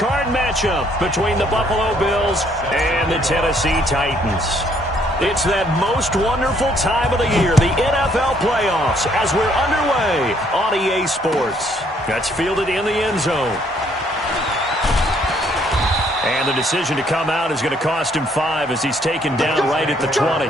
card matchup between the Buffalo Bills and the Tennessee Titans. It's that most wonderful time of the year, the NFL playoffs, as we're underway on EA Sports. That's fielded in the end zone. And the decision to come out is going to cost him 5 as he's taken down right at the 20.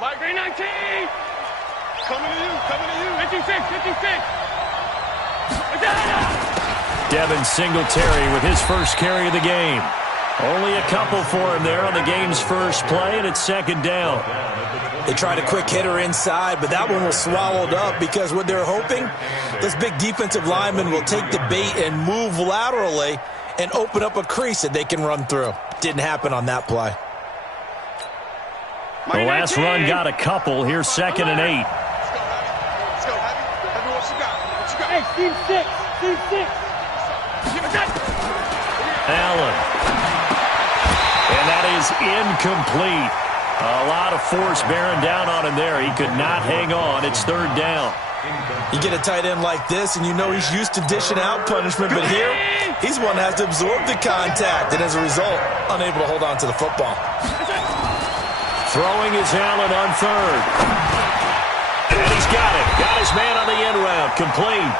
Like 319! Coming to you. 56. Devin Singletary with his first carry of the game. Only a couple for him there on the game's first play, and it's second down. They tried a quick hitter inside, but that one was swallowed up because what they're hoping, this big defensive lineman will take the bait and move laterally and open up a crease that they can run through. Didn't happen on that play. The last run got a couple. Here's 2nd and 8. Let's go, Heavy, what you got? Hey, Steve 6. Allen. And that is incomplete. A lot of force bearing down on him there. He could not hang on. It's 3rd down. You get a tight end like this, and you know he's used to dishing out punishment, but here, he's one that has to absorb the contact, and as a result, unable to hold on to the football. Throwing is Allen on 3rd. And he's got it. Got his man on the end route. Complete.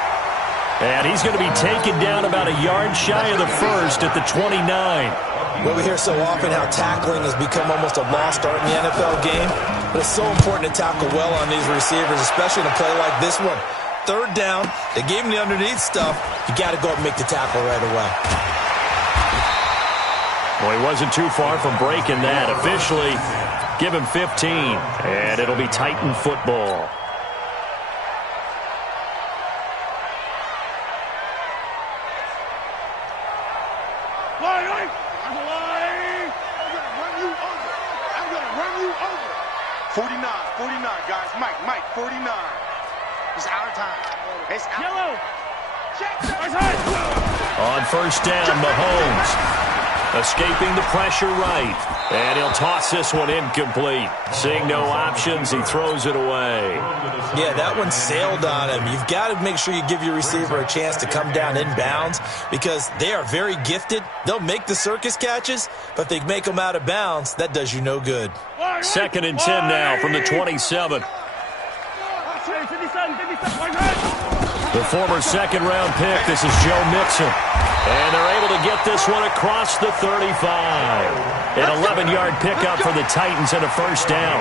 And he's going to be taken down about a yard shy of the 1st at the 29. Well, we hear so often how tackling has become almost a lost art in the NFL game, but it's so important to tackle well on these receivers, especially in a play like this one. 3rd down, they gave him the underneath stuff. You got to go up and make the tackle right away. Well, he wasn't too far from breaking that. Officially, give him 15, and it'll be Titan football. I'm gonna run you over. 49, guys. Mike, 49. It's our time. It's our Yellow. On 1st down, Mahomes escaping the pressure right. And he'll toss this one incomplete. Seeing no options, he throws it away. Yeah, that one sailed on him. You've got to make sure you give your receiver a chance to come down inbounds because they are very gifted. They'll make the circus catches, but if they make them out of bounds, that does you no good. 2nd and 10 now from the 27. The former 2nd-round pick, this is Joe Mixon. And they're able to get this one across the 35. An 11-yard pickup for the Titans and a 1st down.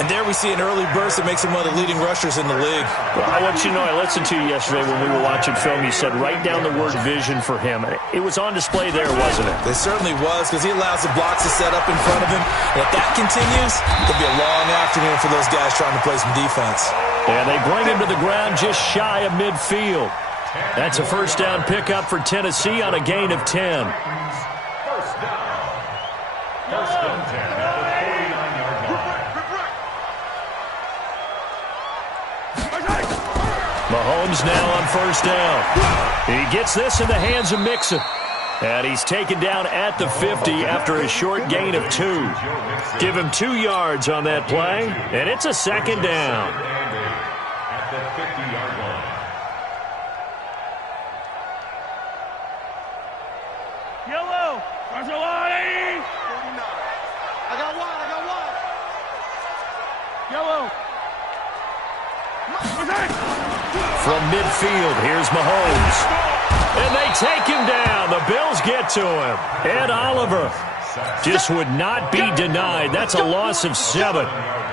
And there we see an early burst that makes him one of the leading rushers in the league. Well, I want you to know, I listened to you yesterday when we were watching film. You said write down the word vision for him. It was on display there, wasn't it? It certainly was because he allows the blocks to set up in front of him. And if that continues, it'll be a long afternoon for those guys trying to play some defense. And they bring him to the ground just shy of midfield. That's a 1st down pickup for Tennessee on a gain of 10. Mahomes now on 1st down. He gets this in the hands of Mixon. And he's taken down at the 50 after a short gain of 2. Give him 2 yards on that play, and it's a 2nd down. At the 50-yard line. Yellow. 49. I got one. Yellow. From midfield, here's Mahomes. And they take him down. The Bills get to him. Ed Oliver just would not be denied. That's a loss of 7.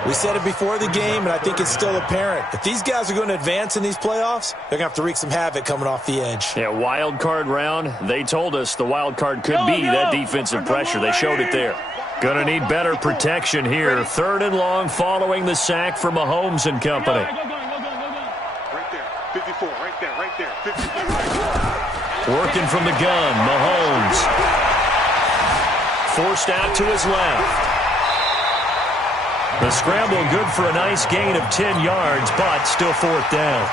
We said it before the game, and I think it's still apparent. If these guys are going to advance in these playoffs, they're going to have to wreak some havoc coming off the edge. Yeah, wild card round. They told us the wild card could be that defensive pressure. They showed it there. Going to need better protection here. 3rd and long following the sack for Mahomes and company. Right there. 54. Right there. 54. Working from the gun, Mahomes. Forced out to his left. The scramble good for a nice gain of 10 yards, but still fourth down.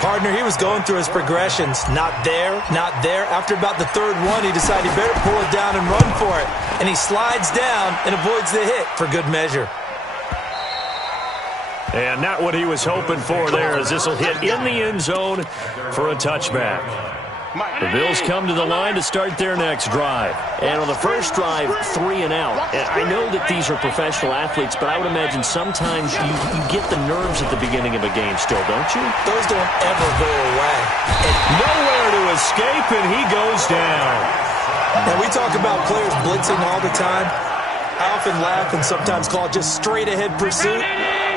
Partner, he was going through his progressions. Not there, not there. After about the third one, he decided he better pull it down and run for it. And he slides down and avoids the hit for good measure. And not what he was hoping for there, as this will hit in the end zone for a touchback. The Bills come to the line to start their next drive. And on the first drive, 3 and out. And I know that these are professional athletes, but I would imagine sometimes you get the nerves at the beginning of a game still, don't you? Those don't ever go away. And nowhere to escape, and he goes down. And we talk about players blitzing all the time. I often laugh and sometimes call it just straight-ahead pursuit.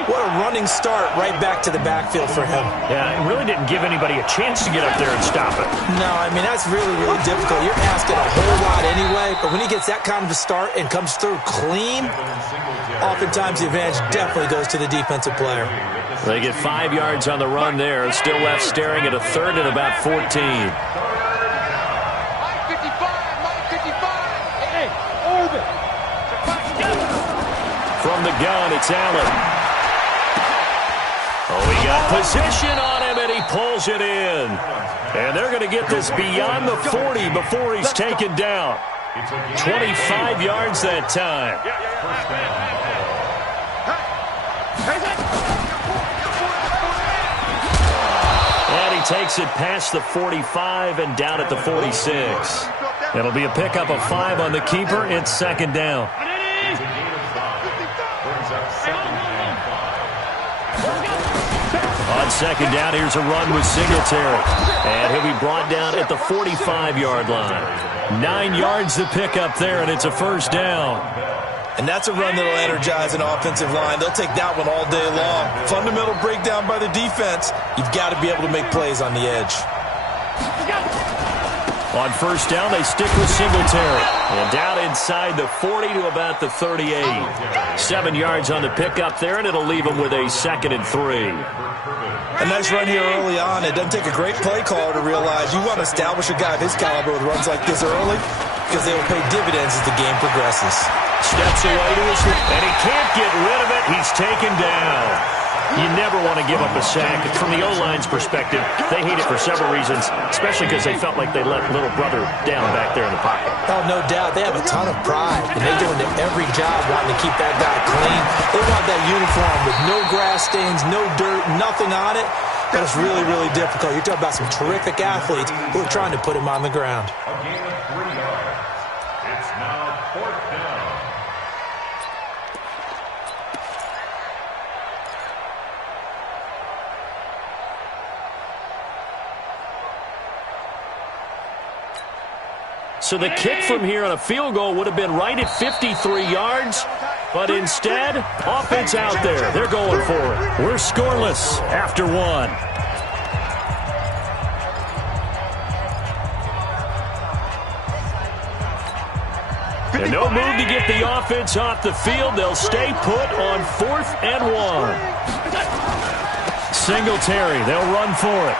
What a running start right back to the backfield for him. Yeah, it really didn't give anybody a chance to get up there and stop it. No, I mean, that's really, really difficult. You're asking a whole lot anyway, but when he gets that kind of a start and comes through clean, oftentimes the advantage definitely goes to the defensive player. They get 5 yards on the run there. Still left staring at a third and about 14. From the gun, it's Allen. Oh, he got position on him, and he pulls it in. And they're going to get this beyond the 40 before he's taken down. 25 yards that time. And he takes it past the 45 and down at the 46. It'll be a pickup of 5 on the keeper. It's second down. On second down, here's a run with Singletary. And he'll be brought down at the 45-yard line. 9 yards to pick up there, and it's a first down. And that's a run that'll energize an offensive line. They'll take that one all day long. Fundamental breakdown by the defense. You've got to be able to make plays on the edge. On first down, they stick with Singletary. And down inside the 40 to about the 38. 7 yards on the pickup there, and it'll leave them with a 2nd and 3. A nice run here early on. It doesn't take a great play caller to realize you want to establish a guy of his caliber with runs like this early because they will pay dividends as the game progresses. Steps away to his left, and he can't get rid of it. He's taken down. You never want to give up a sack. From the O-line's perspective, they hate it for several reasons, especially because they felt like they let little brother down back there in the pocket. Oh, no doubt. They have a ton of pride, and they go into every job wanting to keep that guy clean. They want that uniform with no grass stains, no dirt, nothing on it. But it's really, really difficult. You're talking about some terrific athletes who are trying to put him on the ground. A gain of 3 yards. It's now 4th down. So the kick from here on a field goal would have been right at 53 yards, but instead, offense out there. They're going for it. We're scoreless after 1. And no move to get the offense off the field. They'll stay put on 4th and 1. Singletary, they'll run for it.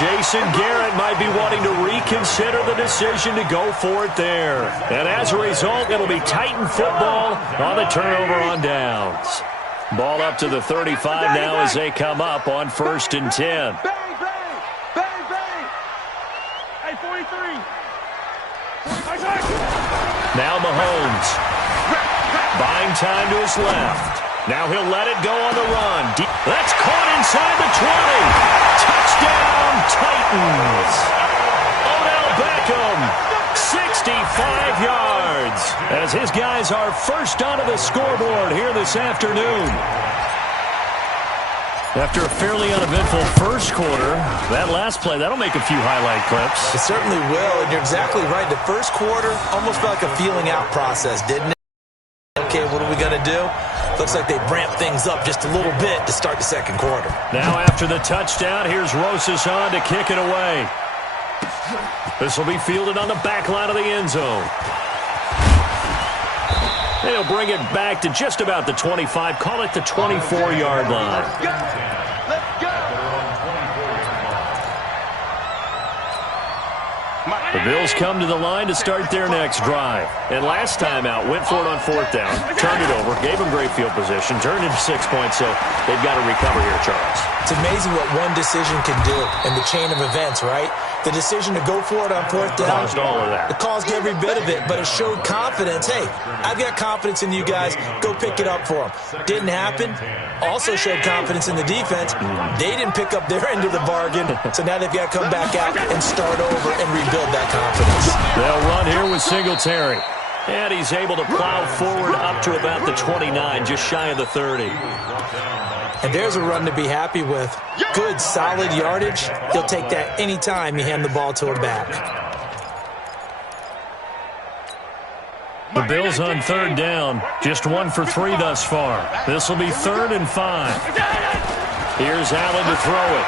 Jason Garrett might be wanting to reconsider the decision to go for it there. And as a result, it'll be Titan football on the turnover on downs. Ball up to the 35 now as they come up on 1st and 10. Bang, bang! Bang, bang! Hey, 43! Now Mahomes. Buying time to his left. Now he'll let it go on the run. That's caught inside the 20. Touchdown, Titans. Odell Beckham, 65 yards. As his guys are first onto the scoreboard here this afternoon. After a fairly uneventful first quarter, that last play, that'll make a few highlight clips. It certainly will, and you're exactly right. The first quarter almost felt like a feeling out process, didn't it? Okay, what are we going to do? Looks like they ramped things up just a little bit to start the second quarter. Now after the touchdown, here's Rosas on to kick it away. This will be fielded on the back line of the end zone. They'll bring it back to just about the 25, call it the 24-yard line. Mike, The Bills come to the line to start their next drive. And last time out, went for it on 4th down, turned it over, gave them great field position, turned into 6 points, so they've got to recover here, Charles. It's amazing what one decision can do in the chain of events, right? The decision to go for it on 4th down. Caused all of that. It caused every bit of it, but it showed confidence. Hey, I've got confidence in you guys. Go pick it up for them. Didn't happen. Also showed confidence in the defense. They didn't pick up their end of the bargain, so now they've got to come back out and start over and rebuild that confidence. They'll run here with Singletary. And he's able to plow forward up to about the 29, just shy of the 30. And there's a run to be happy with. Good, solid yardage. He'll take that any time you hand the ball to a back. The Bills on 3rd down. Just 1 for 3 thus far. This will be 3rd and 5. Here's Allen to throw it.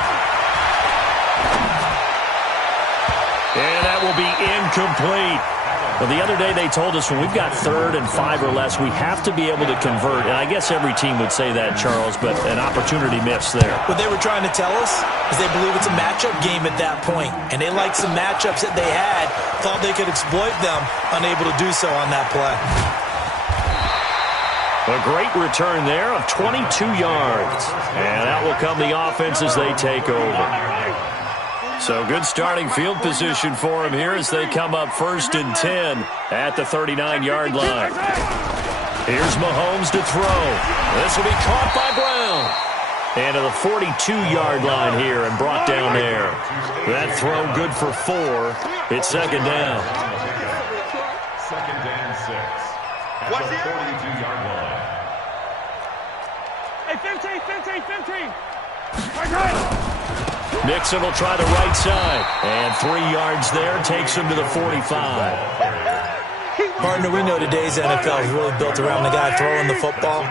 And that will be incomplete. Well, the other day they told us when we've got 3rd and 5 or less, we have to be able to convert. And I guess every team would say that, Charles, but an opportunity missed there. What they were trying to tell us is they believe it's a matchup game at that point. And they liked some matchups that they had, thought they could exploit them, unable to do so on that play. A great return there of 22 yards. And that will come the offense as they take over. So good starting field position for him here as they come up 1st and 10 at the 39-yard line. Here's Mahomes to throw. This will be caught by Brown. And to the 42-yard line here and brought down there. That throw good for 4. It's 2nd down. 2nd and 6 at the 42-yard line. Hey, 15. Nixon will try the right side. And 3 yards there takes him to the 45. Partner, we know today's NFL is really built around the guy throwing the football.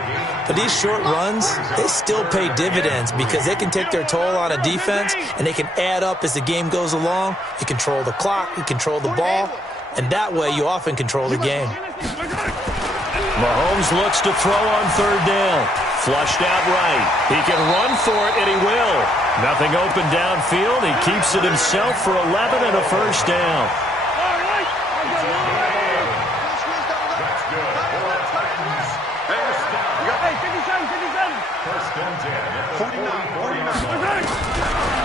But these short runs, they still pay dividends because they can take their toll on a defense and they can add up as the game goes along. You control the clock, you control the ball, and that way you often control the game. Mahomes looks to throw on 3rd down. Flushed out right. He can run for it, and he will. Nothing open downfield. He keeps it himself for 11 and a 1st down.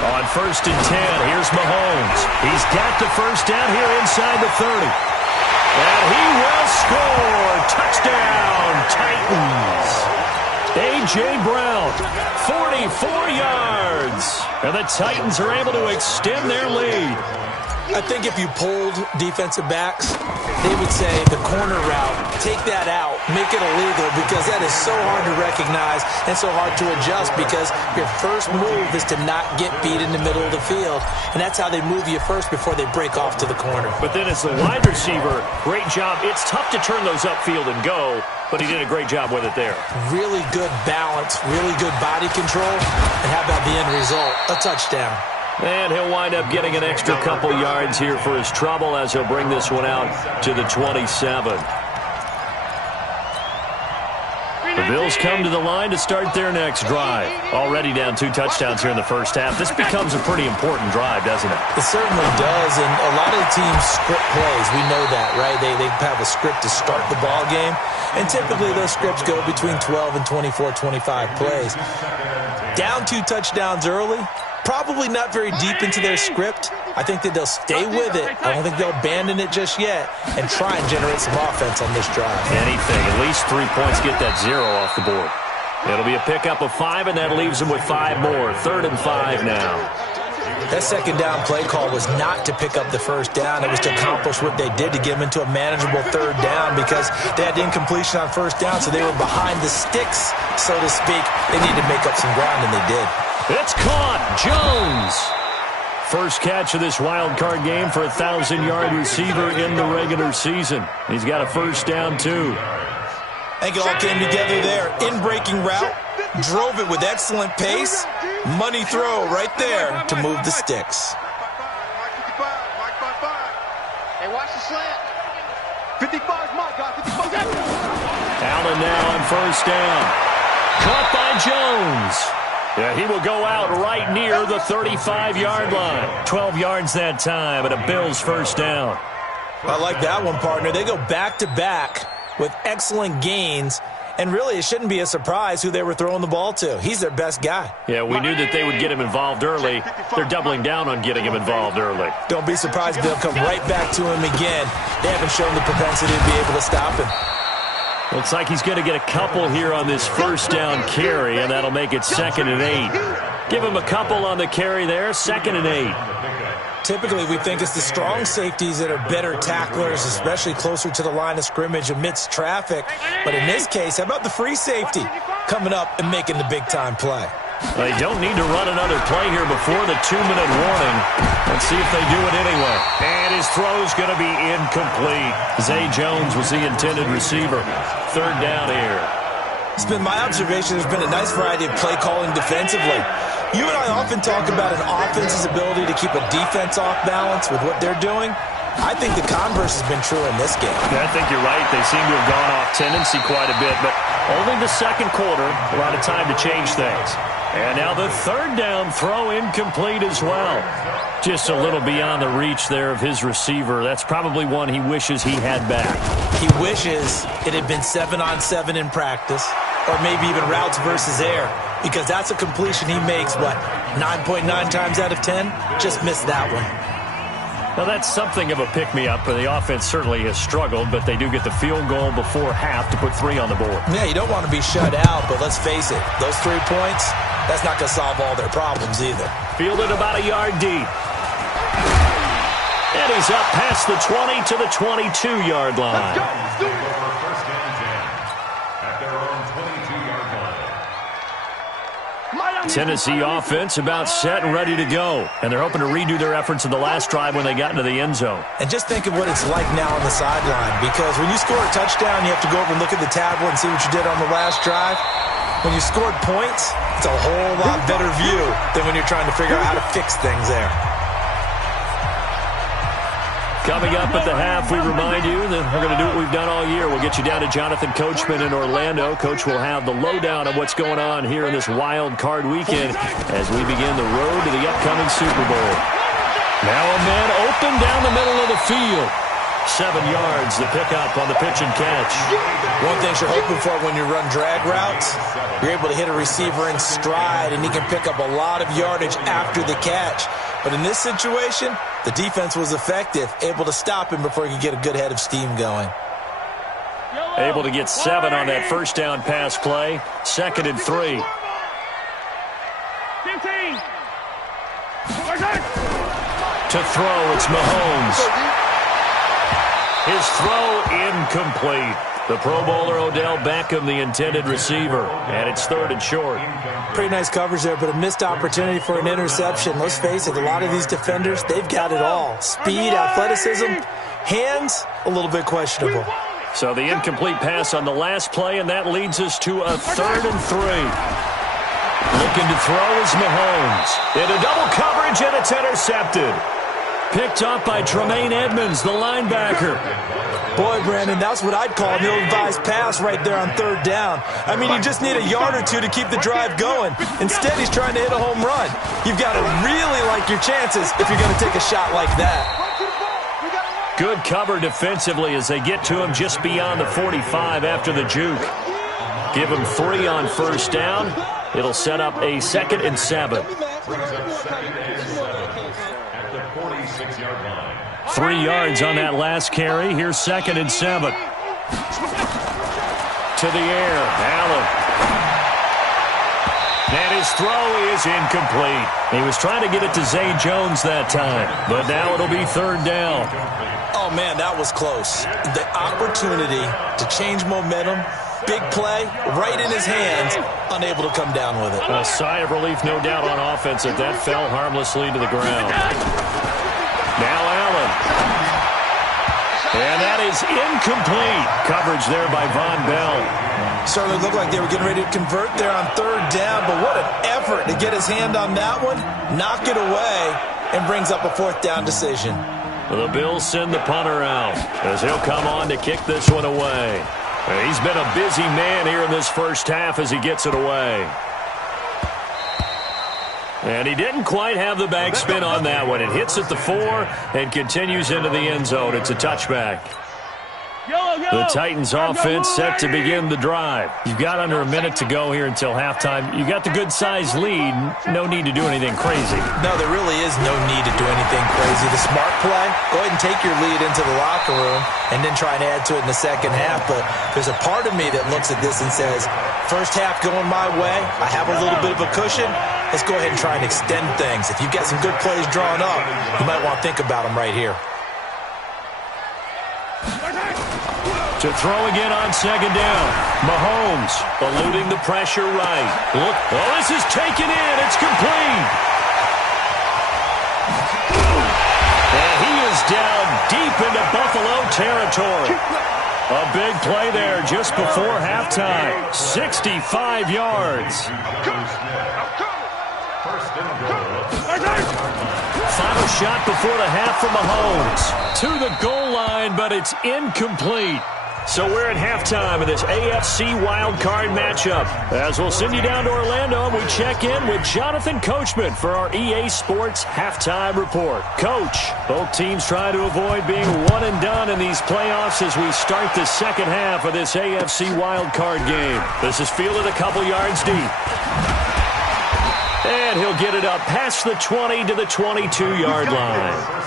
On 1st and 10, here's Mahomes. He's got the 1st down here inside the 30. And he will score. Touchdown, Titans. A.J. Brown, 44 yards. And the Titans are able to extend their lead. I think if you polled defensive backs, they would say the corner route, take that out, make it illegal, because that is so hard to recognize and so hard to adjust because your first move is to not get beat in the middle of the field. And that's how they move you first before they break off to the corner. But then as the wide receiver, great job. It's tough to turn those upfield and go, but he did a great job with it there. Really good balance, really good body control. And how about the end result? A touchdown. And he'll wind up getting an extra couple yards here for his trouble as he'll bring this one out to the 27. The Bills come to the line to start their next drive. Already down 2 touchdowns here in the first half. This becomes a pretty important drive, doesn't it? It certainly does, and a lot of the teams script plays. We know that, right? They have a script to start the ball game, and typically those scripts go between 12 and 24, 25 plays. Down 2 touchdowns early, probably not very deep into their script. I think that they'll stay with it. I don't think they'll abandon it just yet and try and generate some offense on this drive. Anything. At least 3 points, get that 0 off the board. It'll be a pickup of 5, and that leaves them with 5 more. 3rd and 5 now. That 2nd down play call was not to pick up the 1st down. It was to accomplish what they did to get them into a manageable 3rd down because they had incompletion on 1st down, so they were behind the sticks, so to speak. They needed to make up some ground, and they did. It's caught. Jones. First catch of this wild card game for a 1,000-yard receiver in the regular season. He's got a 1st down, too. I think it all came together there. In-breaking route, drove it with excellent pace. Money throw right there to move the sticks. Hey, watch the slant. 55's my guy. 55. Allen now on 1st down. Caught by Jones. Yeah, he will go out right near the 35-yard line. 12 yards that time, and a Bills first down. I like that one, partner. They go back-to-back with excellent gains. And really, it shouldn't be a surprise who they were throwing the ball to. He's their best guy. Yeah, we knew that they would get him involved early. They're doubling down on getting him involved early. Don't be surprised if they'll come right back to him again. They haven't shown the propensity to be able to stop him. Looks like he's going to get a couple here on this first down carry, and that'll make it 2nd and 8. Give him a couple on the carry there, 2nd and 8. Typically, we think it's the strong safeties that are better tacklers, especially closer to the line of scrimmage amidst traffic. But in this case, how about the free safety coming up and making the big-time play? They don't need to run another play here before the 2-minute warning. Let's see if they do it anyway. And his throw's going to be incomplete. Zay Jones was the intended receiver. 3rd down here. It's been my observation there's been a nice variety of play calling defensively. You and I often talk about an offense's ability to keep a defense off balance with what they're doing. I think the converse has been true in this game. Yeah, I think you're right. They seem to have gone off tendency quite a bit, but only the second quarter, a lot of time to change things. And now the 3rd down throw incomplete as well. Just a little beyond the reach there of his receiver. That's probably one he wishes he had back. He wishes it had been 7-on-7 in practice, or maybe even routes versus air, because that's a completion he makes, 9.9 times out of 10? Just missed that one. Now, that's something of a pick-me-up. The offense certainly has struggled, but they do get the field goal before half to put 3 on the board. Yeah, you don't want to be shut out, but let's face it, those 3 points, that's not going to solve all their problems either. Fielded about a yard deep. And he's up past the 20 to the 22-yard line. First down, at their own 22-yard line. Tennessee offense about set and ready to go. And they're hoping to redo their efforts in the last drive when they got into the end zone. And just think of what it's like now on the sideline, because when you score a touchdown, you have to go over and look at the tablet and see what you did on the last drive. When you scored points, it's a whole lot better view than when you're trying to figure out how to fix things there. Coming up at the half, we remind you that we're going to do what we've done all year. We'll get you down to Jonathan Coachman in Orlando. Coach will have the lowdown of what's going on here in this wild card weekend as we begin the road to the upcoming Super Bowl. Now a man open down the middle of the field. 7 yards, the pickup on the pitch and catch. One thing you're hoping for when you run drag routes, you're able to hit a receiver in stride, and he can pick up a lot of yardage after the catch. But in this situation, the defense was effective, able to stop him before he could get a good head of steam going. Able to get 7 on that first down pass play. 2nd and 3. 15. To throw, it's Mahomes. His throw incomplete. The Pro Bowler Odell Beckham, the intended receiver. And it's 3rd and short. Pretty nice coverage there, but a missed opportunity for an interception. Let's face it, a lot of these defenders, they've got it all. Speed, athleticism, hands, a little bit questionable. So the incomplete pass on the last play, and that leads us to a 3rd and 3. Looking to throw is Mahomes. Into double coverage, and it's intercepted. Picked up by Tremaine Edmonds, the linebacker. Boy, Brandon, that's what I'd call an ill-advised pass right there on 3rd down. I mean, you just need a yard or two to keep the drive going. Instead, he's trying to hit a home run. You've got to really like your chances if you're going to take a shot like that. Good cover defensively as they get to him just beyond the 45 after the juke. Give him 3 on first down. It'll set up a 2nd and 7. 3 yards on that last carry. Here's 2nd and 7. To the air, Allen. And his throw is incomplete. He was trying to get it to Zay Jones that time, but now it'll be 3rd down. Oh, man, that was close. The opportunity to change momentum, big play, right in his hands, unable to come down with it. A sigh of relief, no doubt, on offense that fell harmlessly to the ground. Now Allen. And that is incomplete. Coverage there by Von Bell. Certainly looked like they were getting ready to convert there on 3rd down, but what an effort to get his hand on that one, knock it away, and brings up a 4th down decision. The Bills send the punter out as he'll come on to kick this one away. He's been a busy man here in this first half as he gets it away. And he didn't quite have the backspin on that one. It hits at the 4 and continues into the end zone. It's a touchback. The Titans offense set to begin the drive. You've got under a minute to go here until halftime. You got the good-sized lead. No need to do anything crazy. No, there really is no need to do anything crazy. The smart play, go ahead and take your lead into the locker room and then try and add to it in the second half. But there's a part of me that looks at this and says, first half going my way, I have a little bit of a cushion. Let's go ahead and try and extend things. If you've got some good plays drawn up, you might want to think about them right here. To throw again on second down. Mahomes eluding the pressure right. Look, oh, this is taken in. It's complete. And he is down deep into Buffalo territory. A big play there just before halftime. 65 yards. Final shot before the half for Mahomes. To the goal line, but it's incomplete. So we're at halftime of this AFC wildcard matchup. As we'll send you down to Orlando, and we check in with Jonathan Coachman for our EA Sports Halftime Report. Coach, both teams try to avoid being one and done in these playoffs as we start the second half of this AFC wildcard game. This is fielded a couple yards deep. And he'll get it up past the 20 to the 22-yard line.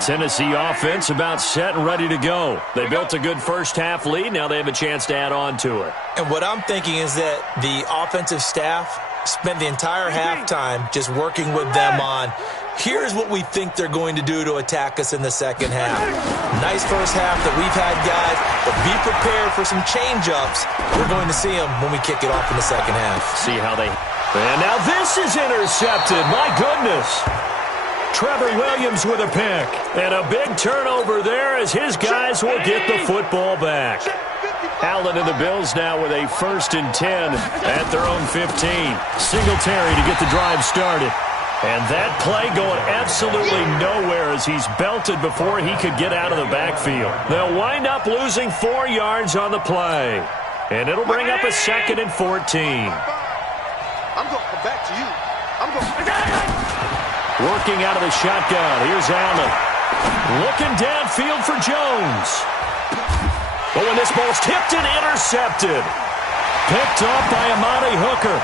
Tennessee offense about set and ready to go. They built a good first-half lead. Now they have a chance to add on to it. And what I'm thinking is that the offensive staff spent the entire halftime just working with them on, here's what we think they're going to do to attack us in the second half. Nice first half that we've had, guys, but be prepared for some change-ups. We're going to see them when we kick it off in the second half. See how they... And now this is intercepted. My goodness. Trevor Williams with a pick. And a big turnover there as his guys will get the football back. Allen and the Bills now with a 1st and 10 at their own 15. Singletary to get the drive started. And that play going absolutely nowhere as he's belted before he could get out of the backfield. They'll wind up losing 4 yards on the play. And it'll bring up a 2nd and 14. I'm going to come back to you. I'm going Working out of the shotgun. Here's Allen. Looking downfield for Jones. Oh, and this ball's tipped and intercepted. Picked up by Amani Hooker.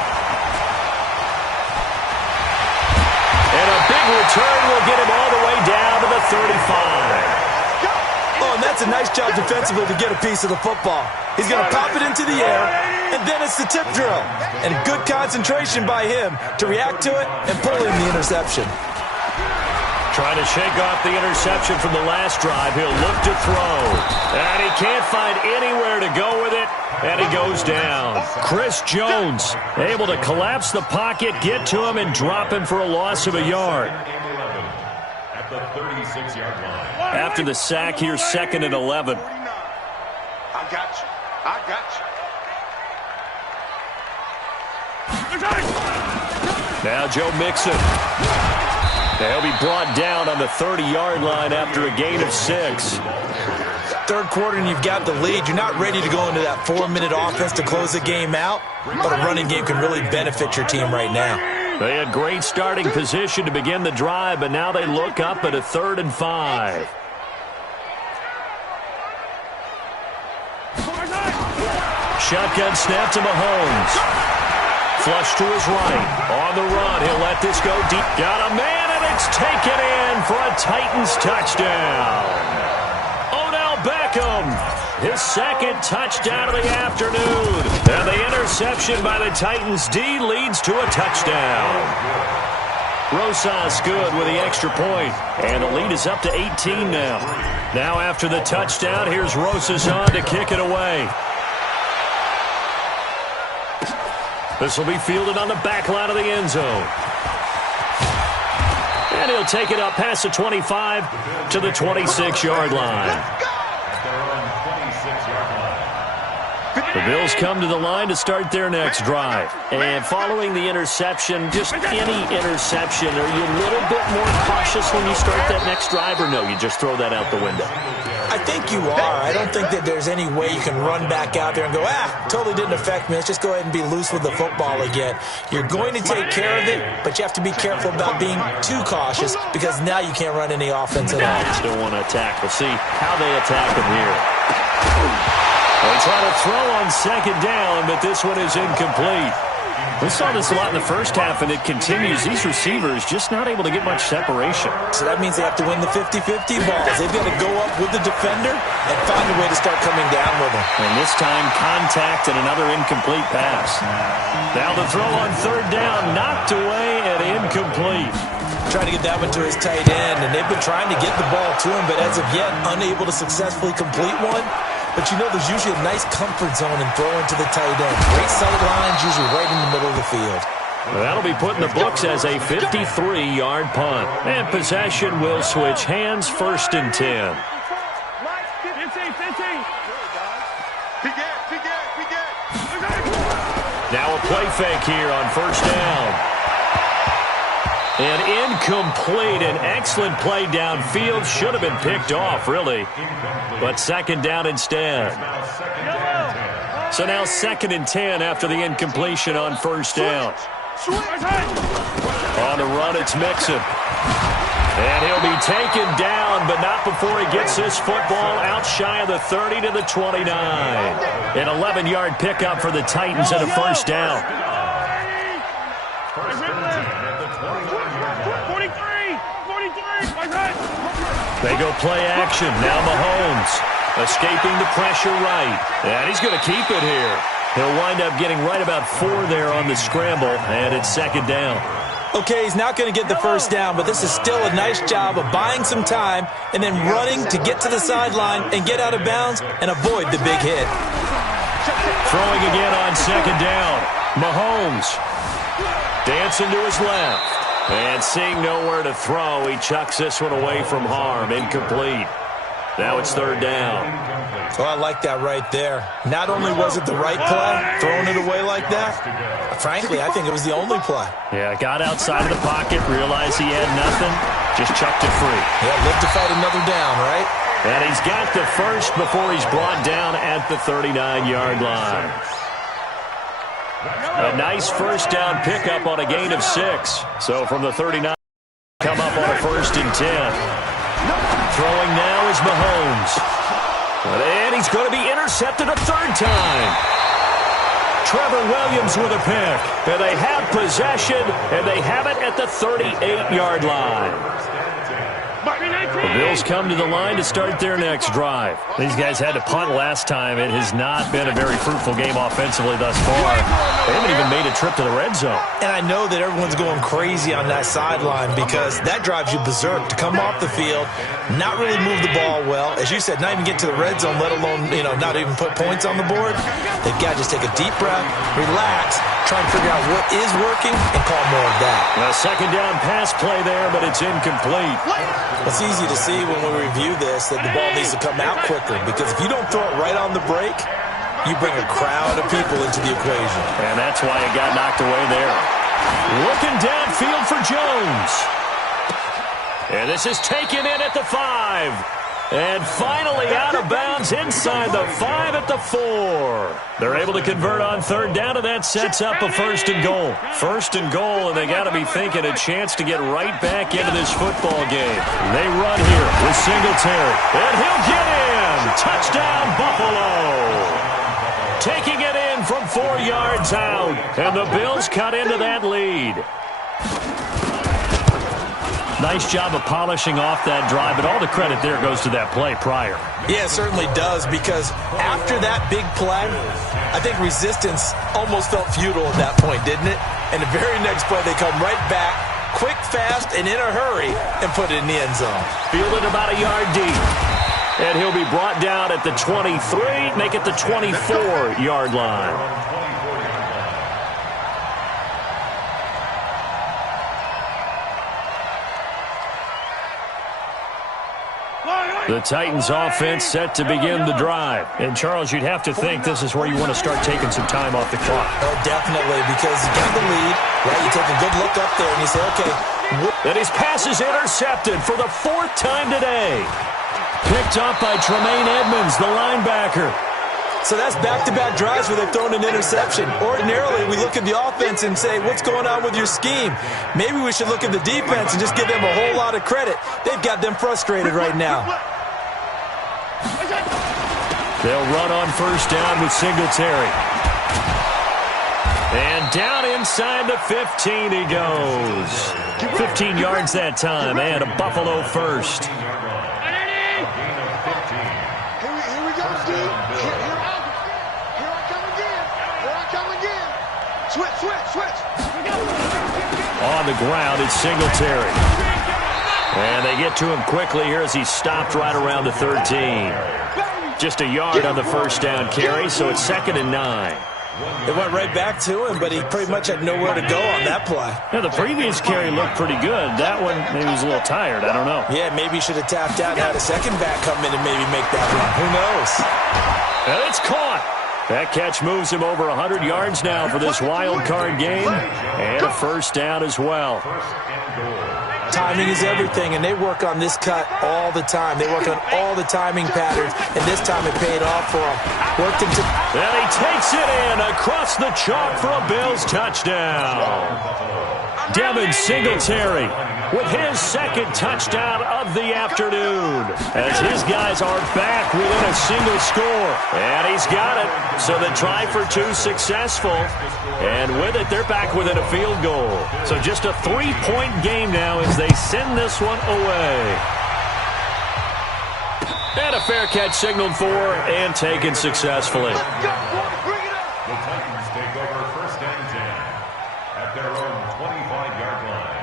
And a big return will get him all the way down to the 35. Oh, and that's a nice job defensively to get a piece of the football. He's going to pop it into the air, and then it's the tip drill. And good concentration by him to react to it and pull in the interception. Trying to shake off the interception from the last drive. He'll look to throw. And he can't find anywhere to go with it. And he goes down. Chris Jones able to collapse the pocket, get to him, and drop him for a loss of a yard. At the 36-yard line. After the sack, here's 2nd and 11. I got you. I got you. Now Joe Mixon. He'll be brought down on the 30-yard line after a gain of 6. Third quarter and you've got the lead. You're not ready to go into that 4-minute offense to close the game out, but a running game can really benefit your team right now. They had great starting position to begin the drive, but now they look up at a 3rd and 5. Shotgun snap to Mahomes. Flush to his right. On the run, he'll let this go deep. Got a man, and it's taken in for a Titans touchdown. Odell Beckham, his 2nd touchdown of the afternoon. And the interception by the Titans D leads to a touchdown. Rosas good with the extra point. And the lead is up to 18 now. Now after the touchdown, here's Rosas on to kick it away. This will be fielded on the back line of the end zone. And he'll take it up past the 25 to the 26-yard line. The Bills come to the line to start their next drive. And following the interception, just any interception, are you a little bit more cautious when you start that next drive, or no, you just throw that out the window? I think you are. I don't think that there's any way you can run back out there and go, totally didn't affect me. Let's just go ahead and be loose with the football again. You're going to take care of it, but you have to be careful about being too cautious because now you can't run any offense at all. Still want to attack. We'll see how they attack him here. They try to throw on second down, but this one is incomplete. We saw this a lot in the first half, and it continues. These receivers just not able to get much separation. So that means they have to win the 50-50 balls. They've got to go up with the defender and find a way to start coming down with them. And this time, contact and another incomplete pass. Now the throw on third down, knocked away and incomplete. Trying to get that one to his tight end, and they've been trying to get the ball to him, but as of yet, unable to successfully complete one. But you know there's usually a nice comfort zone in throwing to the tight end. Great sight lines, usually right in the middle of the field. That'll be put in the books as a 53-yard punt. And possession will switch hands, 1st and 10. Now a play fake here on 1st down. And incomplete, an excellent play downfield. Should have been picked off, really. But 2nd down instead. So now 2nd and 10 after the incompletion on 1st down. On the run, it's Mixon. And he'll be taken down, but not before he gets this football out shy of the 30 to the 29. An 11-yard pickup for the Titans and a 1st down. They go play action. Now Mahomes escaping the pressure right. And he's going to keep it here. He'll wind up getting right about 4 there on the scramble, and it's 2nd down. Okay, he's not going to get the 1st down, but this is still a nice job of buying some time and then running to get to the sideline and get out of bounds and avoid the big hit. Throwing again on 2nd down. Mahomes dancing to his left. And seeing nowhere to throw, he chucks this one away from harm. Incomplete. Now it's 3rd down. Oh, I like that right there. Not only was it the right play, throwing it away like that, frankly, I think it was the only play. Yeah, got outside of the pocket, realized he had nothing, just chucked it free. Yeah, live to fight another down, right? And he's got the first before he's brought down at the 39-yard line. A nice 1st down pickup on a gain of 6. So from the 39, come up on a 1st and 10. Throwing now is Mahomes. And he's going to be intercepted a 3rd time. Trevor Williams with a pick. And they have possession, and they have it at the 38-yard line. The Bills come to the line to start their next drive. These guys had to punt last time. It has not been a very fruitful game offensively thus far. They haven't even made a trip to the red zone. And I know that everyone's going crazy on that sideline because that drives you berserk to come off the field, not really move the ball well. As you said, not even get to the red zone, let alone, not even put points on the board. They've got to just take a deep breath, relax, try and figure out what is working, and call more of that. A 2nd down pass play there, but it's incomplete. It's easy to see when we review this that the ball needs to come out quicker because if you don't throw it right on the break, you bring a crowd of people into the equation. And that's why it got knocked away there. Looking downfield for Jones. And this is taken in at the 5. And finally out of bounds inside the 5 at the 4. They're able to convert on 3rd down, and that sets up a 1st and goal. 1st and goal, and they got to be thinking a chance to get right back into this football game. They run here with Singletary, and he'll get in. Touchdown, Buffalo. Taking it in from 4 yards out, and the Bills cut into that lead. Nice job of polishing off that drive, but all the credit there goes to that play prior. Yeah, it certainly does, because after that big play, I think resistance almost felt futile at that point, didn't it? And the very next play, they come right back, quick, fast, and in a hurry, and put it in the end zone. Fielded about a yard deep. And he'll be brought down at the 23, make it the 24-yard line. The Titans offense set to begin the drive. And, Charles, you'd have to think this is where you want to start taking some time off the clock. Oh, definitely, because you got the lead, right? You take a good look up there and you say, okay. And his pass is intercepted for the 4th time today. Picked up by Tremaine Edmonds, the linebacker. So that's back-to-back drives where they've thrown an interception. Ordinarily, we look at the offense and say, what's going on with your scheme? Maybe we should look at the defense and just give them a whole lot of credit. They've got them frustrated right now. They'll run on first down with Singletary. And down inside the 15 he goes. 15 yards that time, and a Buffalo first. Here we go, dude. Here I come again. Switch. On the ground, it's Singletary. And they get to him quickly here as he's stopped right around the 13. Just a yard on the first down carry, so it's 2nd and 9. They went right back to him, but he pretty much had nowhere to go on that play. Yeah, the previous carry looked pretty good. That one, maybe he was a little tired. I don't know. Yeah, maybe he should have tapped out and had a second back come in and maybe make that run. Who knows? And it's caught. That catch moves him over 100 yards now for this wild card game. And a first down as well. Timing is everything, and they work on this cut all the time. They work on all the timing patterns, and this time it paid off for him. Worked him to... And he takes it in across the chalk for a Bills touchdown. Devin Singletary with his second touchdown of the afternoon, as his guys are back within a single score. And he's got it. So the try for 2 successful. And with it, they're back within a field goal. So just a 3-point game now as they send this one away. And a fair catch signaled for and taken successfully. The Titans take over 1st and 10 at their own 25-yard line.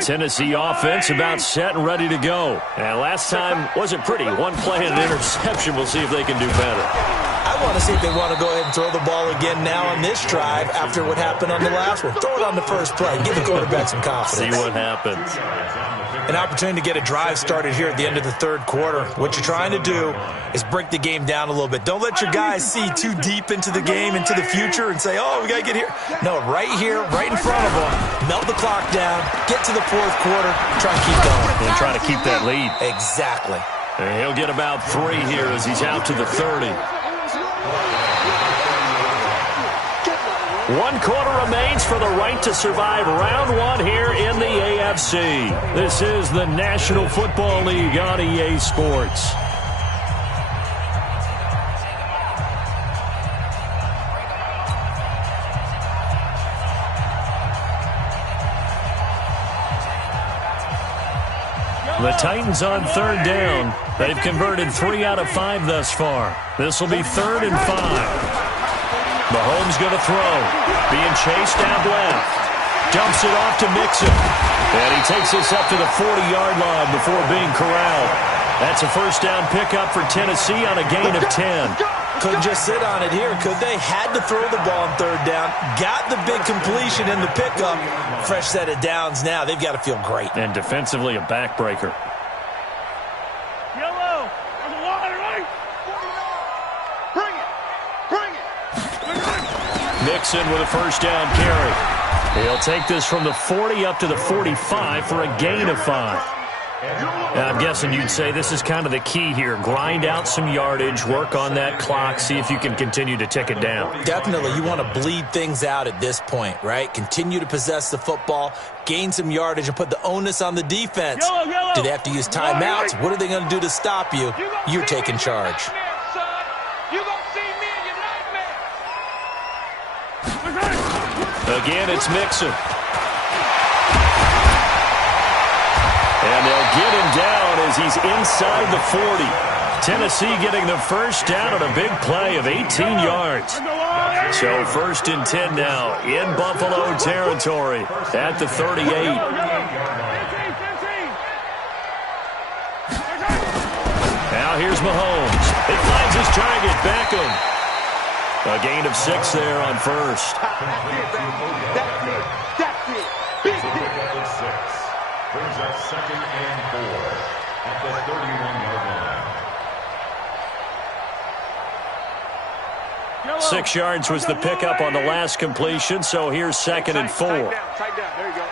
Tennessee offense about set and ready to go. And last time wasn't pretty. One play and an interception. We'll see if they can do better. I want to see if they want to go ahead and throw the ball again now on this drive after what happened on the last one. Throw it on the first play. Give the quarterback some confidence. See what happens. An opportunity to get a drive started here at the end of the 3rd quarter. What you're trying to do is break the game down a little bit. Don't let your guys see too deep into the game, into the future, and say, oh, we got to get here. No, right here, right in front of them. Melt the clock down, get to the 4th quarter, try to keep going. And try to keep that lead. Exactly. And he'll get about 3 here as he's out to the 30. 1 quarter remains for the right to survive round 1 here in the AFC. This is the National Football League on EA Sports. The Titans on 3rd down. They've converted 3 out of 5 thus far. This will be 3rd and 5. Mahomes going to throw. Being chased out left. Dumps it off to Mixon. And he takes this up to the 40-yard line before being corralled. That's a first down pickup for Tennessee on a gain of 10. Couldn't just sit on it here, could they? Had to throw the ball on 3rd down. Got the big completion in the pickup. Fresh set of downs now. They've got to feel great. And defensively, a backbreaker. Yellow. There's a wide right. 49. Bring it. Mixon with a first down carry. He'll take this from the 40 up to the 45 for a gain of 5. Now, I'm guessing you'd say this is kind of the key here. Grind out some yardage, work on that clock, see if you can continue to tick it down. Definitely. You want to bleed things out at this point, right? Continue to possess the football, gain some yardage, and put the onus on the defense. Do they have to use timeouts? What are they going to do to stop you? You're taking charge. Again, it's Mixon. And they'll get him down as he's inside the 40. Tennessee getting the first down on a big play of 18 yards. So 1st and 10 now in Buffalo territory at the 38. Now here's Mahomes. He finds his target, Beckham. A gain of 6 there on first. That's it. Big hit. Brings up 2nd and 4 at the 31-yard line. 6 yards was the pickup on the last completion, so here's 2nd and 4. Tight down. There you go.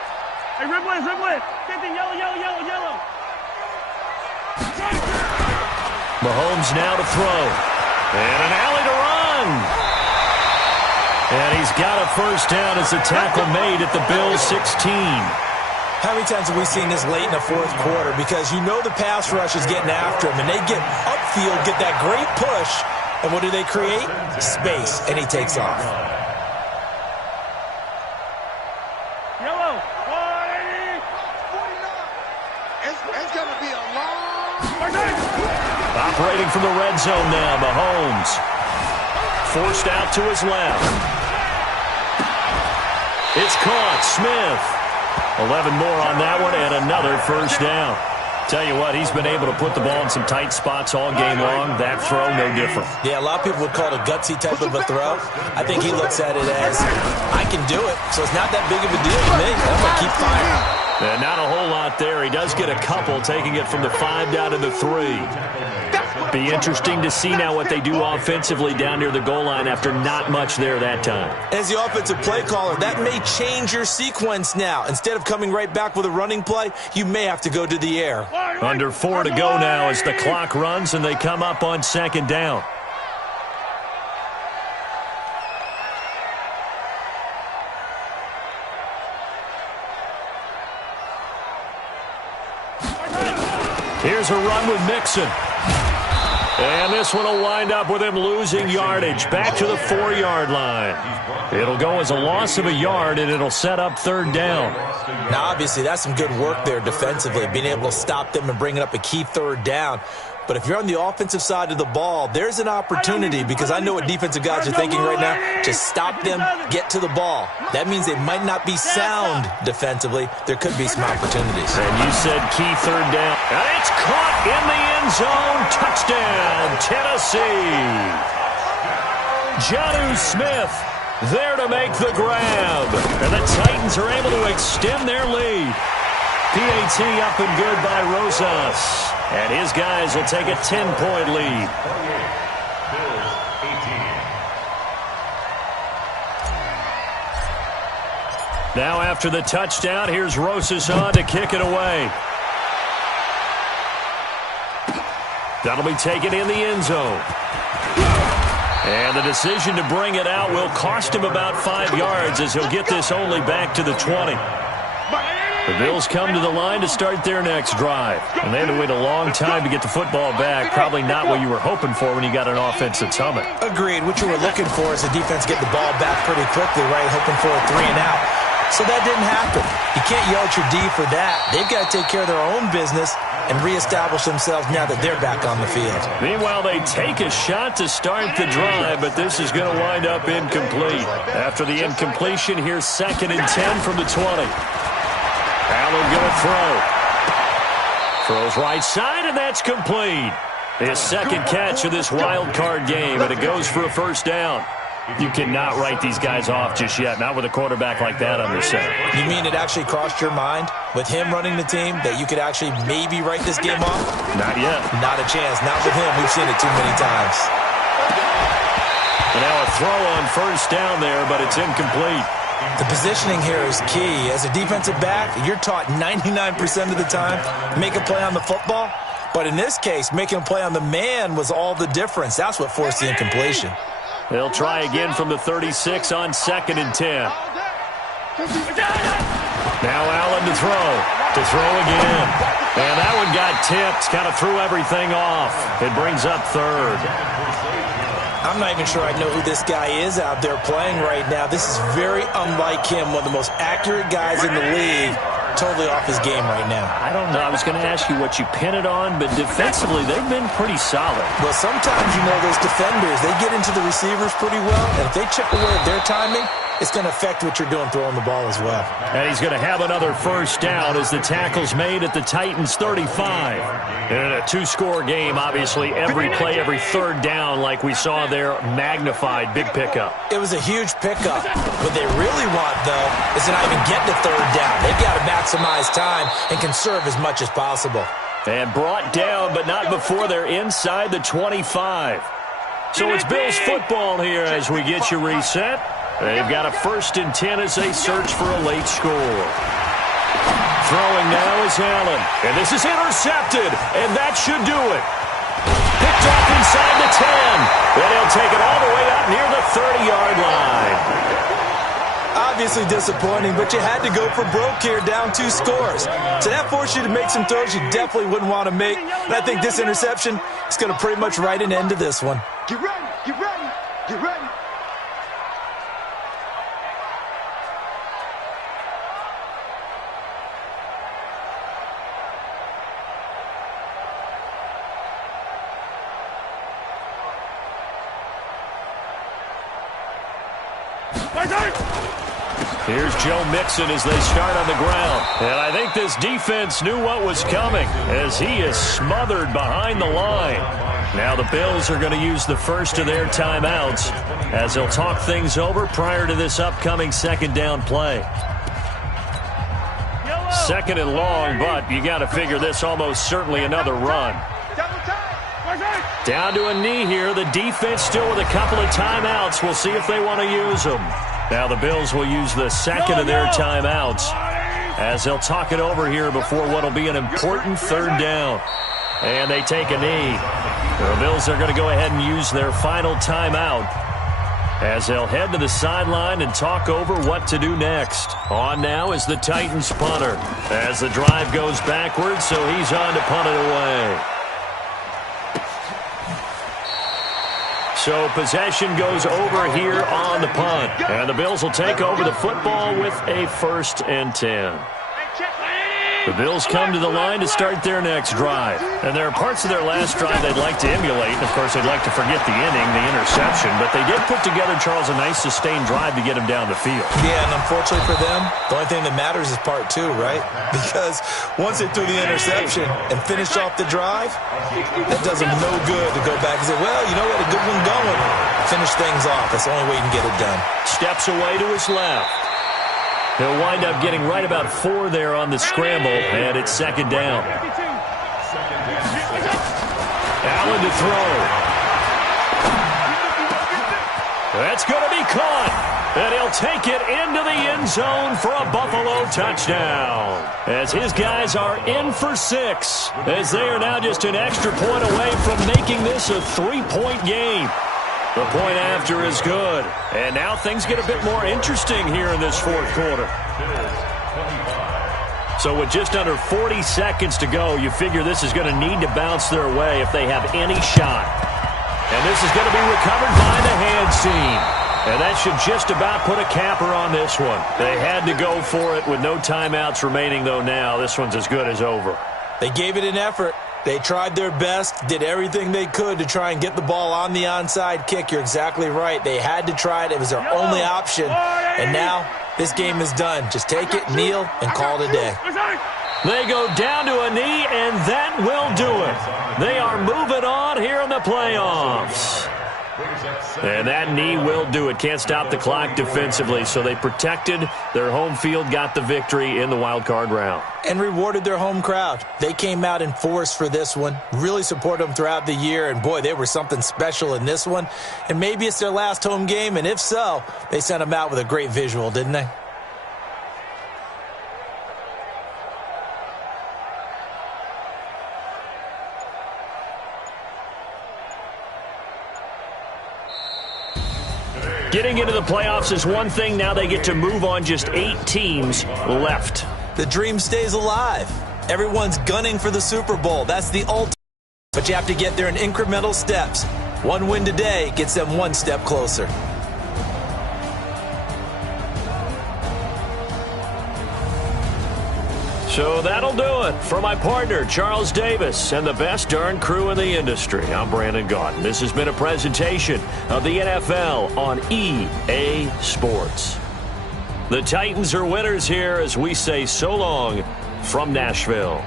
Hey, red blitz, red blitz. Same thing, yellow, yellow, yellow, yellow. Mahomes now to throw. And an alley to run. And he's got a first down as the tackle made at the Bills' 16. How many times have we seen this late in the fourth quarter? Because you know the pass rush is getting after him, and they get upfield, get that great push, and what do they create? Space, and he takes off. Yellow. 49. It's going to be a long... Operating from the red zone now, Mahomes. Forced out to his left. It's caught. Smith. 11 more on that one and another first down. Tell you what, he's been able to put the ball in some tight spots all game long. That throw, no different. Yeah, a lot of people would call it a gutsy type of a throw. I think he looks at it as, I can do it, so it's not that big of a deal to me. I'm going to keep firing. And not a whole lot there. He does get a couple, taking it from the 5 down to the 3. Be interesting to see now what they do offensively down near the goal line after not much there that time. As the offensive play caller, that may change your sequence now. Instead of coming right back with a running play, you may have to go to the air. Under 4 to go now as the clock runs and they come up on second down. Here's a run with Mixon. And this one will wind up with him losing yardage back to the 4-yard line. It'll go as a loss of a yard, and it'll set up third down. Now, obviously, that's some good work there defensively, being able to stop them and bringing up a key third down. But if you're on the offensive side of the ball, there's an opportunity, because I know what defensive guys are thinking right now, to stop them, get to the ball. That means they might not be sound defensively. There could be some opportunities. And you said key third down. And it's caught in the end zone. Touchdown, Tennessee. Jonnu Smith there to make the grab. And the Titans are able to extend their lead. PAT up and good by Rosas. And his guys will take a 10-point lead. Bills 18. Now after the touchdown, here's Rosas on to kick it away. That'll be taken in the end zone. And the decision to bring it out will cost him about 5 yards as he'll get this only back to the 20. The Bills come to the line to start their next drive. And they had to wait a long time to get the football back. Probably not what you were hoping for when you got an offense that's humming. Agreed. What you were looking for is the defense get the ball back pretty quickly, right? Hoping for a 3 and out. So that didn't happen. You can't yell at your D for that. They've got to take care of their own business and reestablish themselves now that they're back on the field. Meanwhile, they take a shot to start the drive, but this is going to wind up incomplete. After the incompletion, here's 2nd and 10 from the 20. Allen going to throw. Throws right side, and that's complete. His second catch of this wild card game, and it goes for a first down. You cannot write these guys off just yet, not with a quarterback like that under center. You mean it actually crossed your mind with him running the team that you could actually maybe write this game off? Not yet. Not a chance. Not with him. We've seen it too many times. And now a throw on first down there, but it's incomplete. The positioning here is key. As a defensive back, you're taught 99% of the time, make a play on the football. But in this case, making a play on the man was all the difference. That's what forced the incompletion. They'll try again from the 36 on 2nd and 10. Now Allen to throw. To throw again. And that one got tipped. Kind of threw everything off. It brings up third. I'm not even sure I know who this guy is out there playing right now. This is very unlike him, one of the most accurate guys in the league. Totally off his game right now. I don't know. I was going to ask you what you pin it on, but defensively, they've been pretty solid. Well, sometimes, you know, those defenders, they get into the receivers pretty well, and if they chip away at their timing, it's going to affect what you're doing throwing the ball as well. And he's going to have another first down as the tackle's made at the Titans' 35. In a 2-score game, obviously, every play, every third down, like we saw there, magnified, big pickup. It was a huge pickup. What they really want, though, is to not even get to third down. They've got to maximize time and conserve as much as possible. And brought down, but not before they're inside the 25. So it's Bills football here as we get you reset. They've got a 1st and 10 as they search for a late score. Throwing now is Allen. And this is intercepted. And that should do it. Picked off inside the 10. And he'll take it all the way up near the 30-yard line. Obviously disappointing, but you had to go for broke here, down 2 scores. So that forced you to make some throws you definitely wouldn't want to make. And I think this interception is going to pretty much write an end to this one. Get ready, get ready, get ready. Here's Joe Mixon as they start on the ground. And I think this defense knew what was coming as he is smothered behind the line. Now the Bills are going to use the first of their timeouts as they'll talk things over prior to this upcoming second down play. Second and long, but you got to figure this almost certainly another run. Down to a knee here. The defense still with a couple of timeouts. We'll see if they want to use them. Now the Bills will use the second of their timeouts as they'll talk it over here before what will be an important third down. And they take a knee. The Bills are going to go ahead and use their final timeout as they'll head to the sideline and talk over what to do next. On now is the Titans punter as the drive goes backwards, so he's on to punt it away. So possession goes over here on the punt. And the Bills will take over the football with a 1st and 10. The Bills come to the line to start their next drive. And there are parts of their last drive they'd like to emulate. And, of course, they'd like to forget the inning, the interception. But they did put together, Charles, a nice sustained drive to get him down the field. Yeah, and unfortunately for them, the only thing that matters is part 2, right? Because once they threw the interception and finished off the drive, that does them no good to go back and say, well, you know what, a good one going. Finish things off. That's the only way you can get it done. Steps away to his left. He'll wind up getting right about 4 there on the scramble, and it's second down. Allen to throw. That's going to be caught, and he'll take it into the end zone for a Buffalo touchdown. As his guys are in for 6, as they are now just an extra point away from making this a 3-point game. The point after is good. And now things get a bit more interesting here in this fourth quarter. So with just under 40 seconds to go, you figure this is going to need to bounce their way if they have any shot. And this is going to be recovered by the hands team. And that should just about put a capper on this one. They had to go for it with no timeouts remaining, though now. This one's as good as over. They gave it an effort. They tried their best, did everything they could to try and get the ball on the onside kick. You're exactly right. They had to try it. It was their only option. And now this game is done. Just take it, kneel, and call it a day. They go down to a knee, and that will do it. They are moving on here in the playoffs. And that knee will do it. Can't stop the clock defensively, so they protected their home field, got the victory in the wild card round. And rewarded their home crowd. They came out in force for this one, really supported them throughout the year, and boy, they were something special in this one. And maybe it's their last home game, and if so, they sent them out with a great visual, didn't they? Getting into the playoffs is one thing. Now they get to move on. Just 8 teams left. The dream stays alive. Everyone's gunning for the Super Bowl. That's the ultimate. But you have to get there in incremental steps. One win today gets them one step closer. So that'll do it. For my partner, Charles Davis, and the best darn crew in the industry, I'm Brandon Gaudin. This has been a presentation of the NFL on EA Sports. The Titans are winners here as we say so long from Nashville.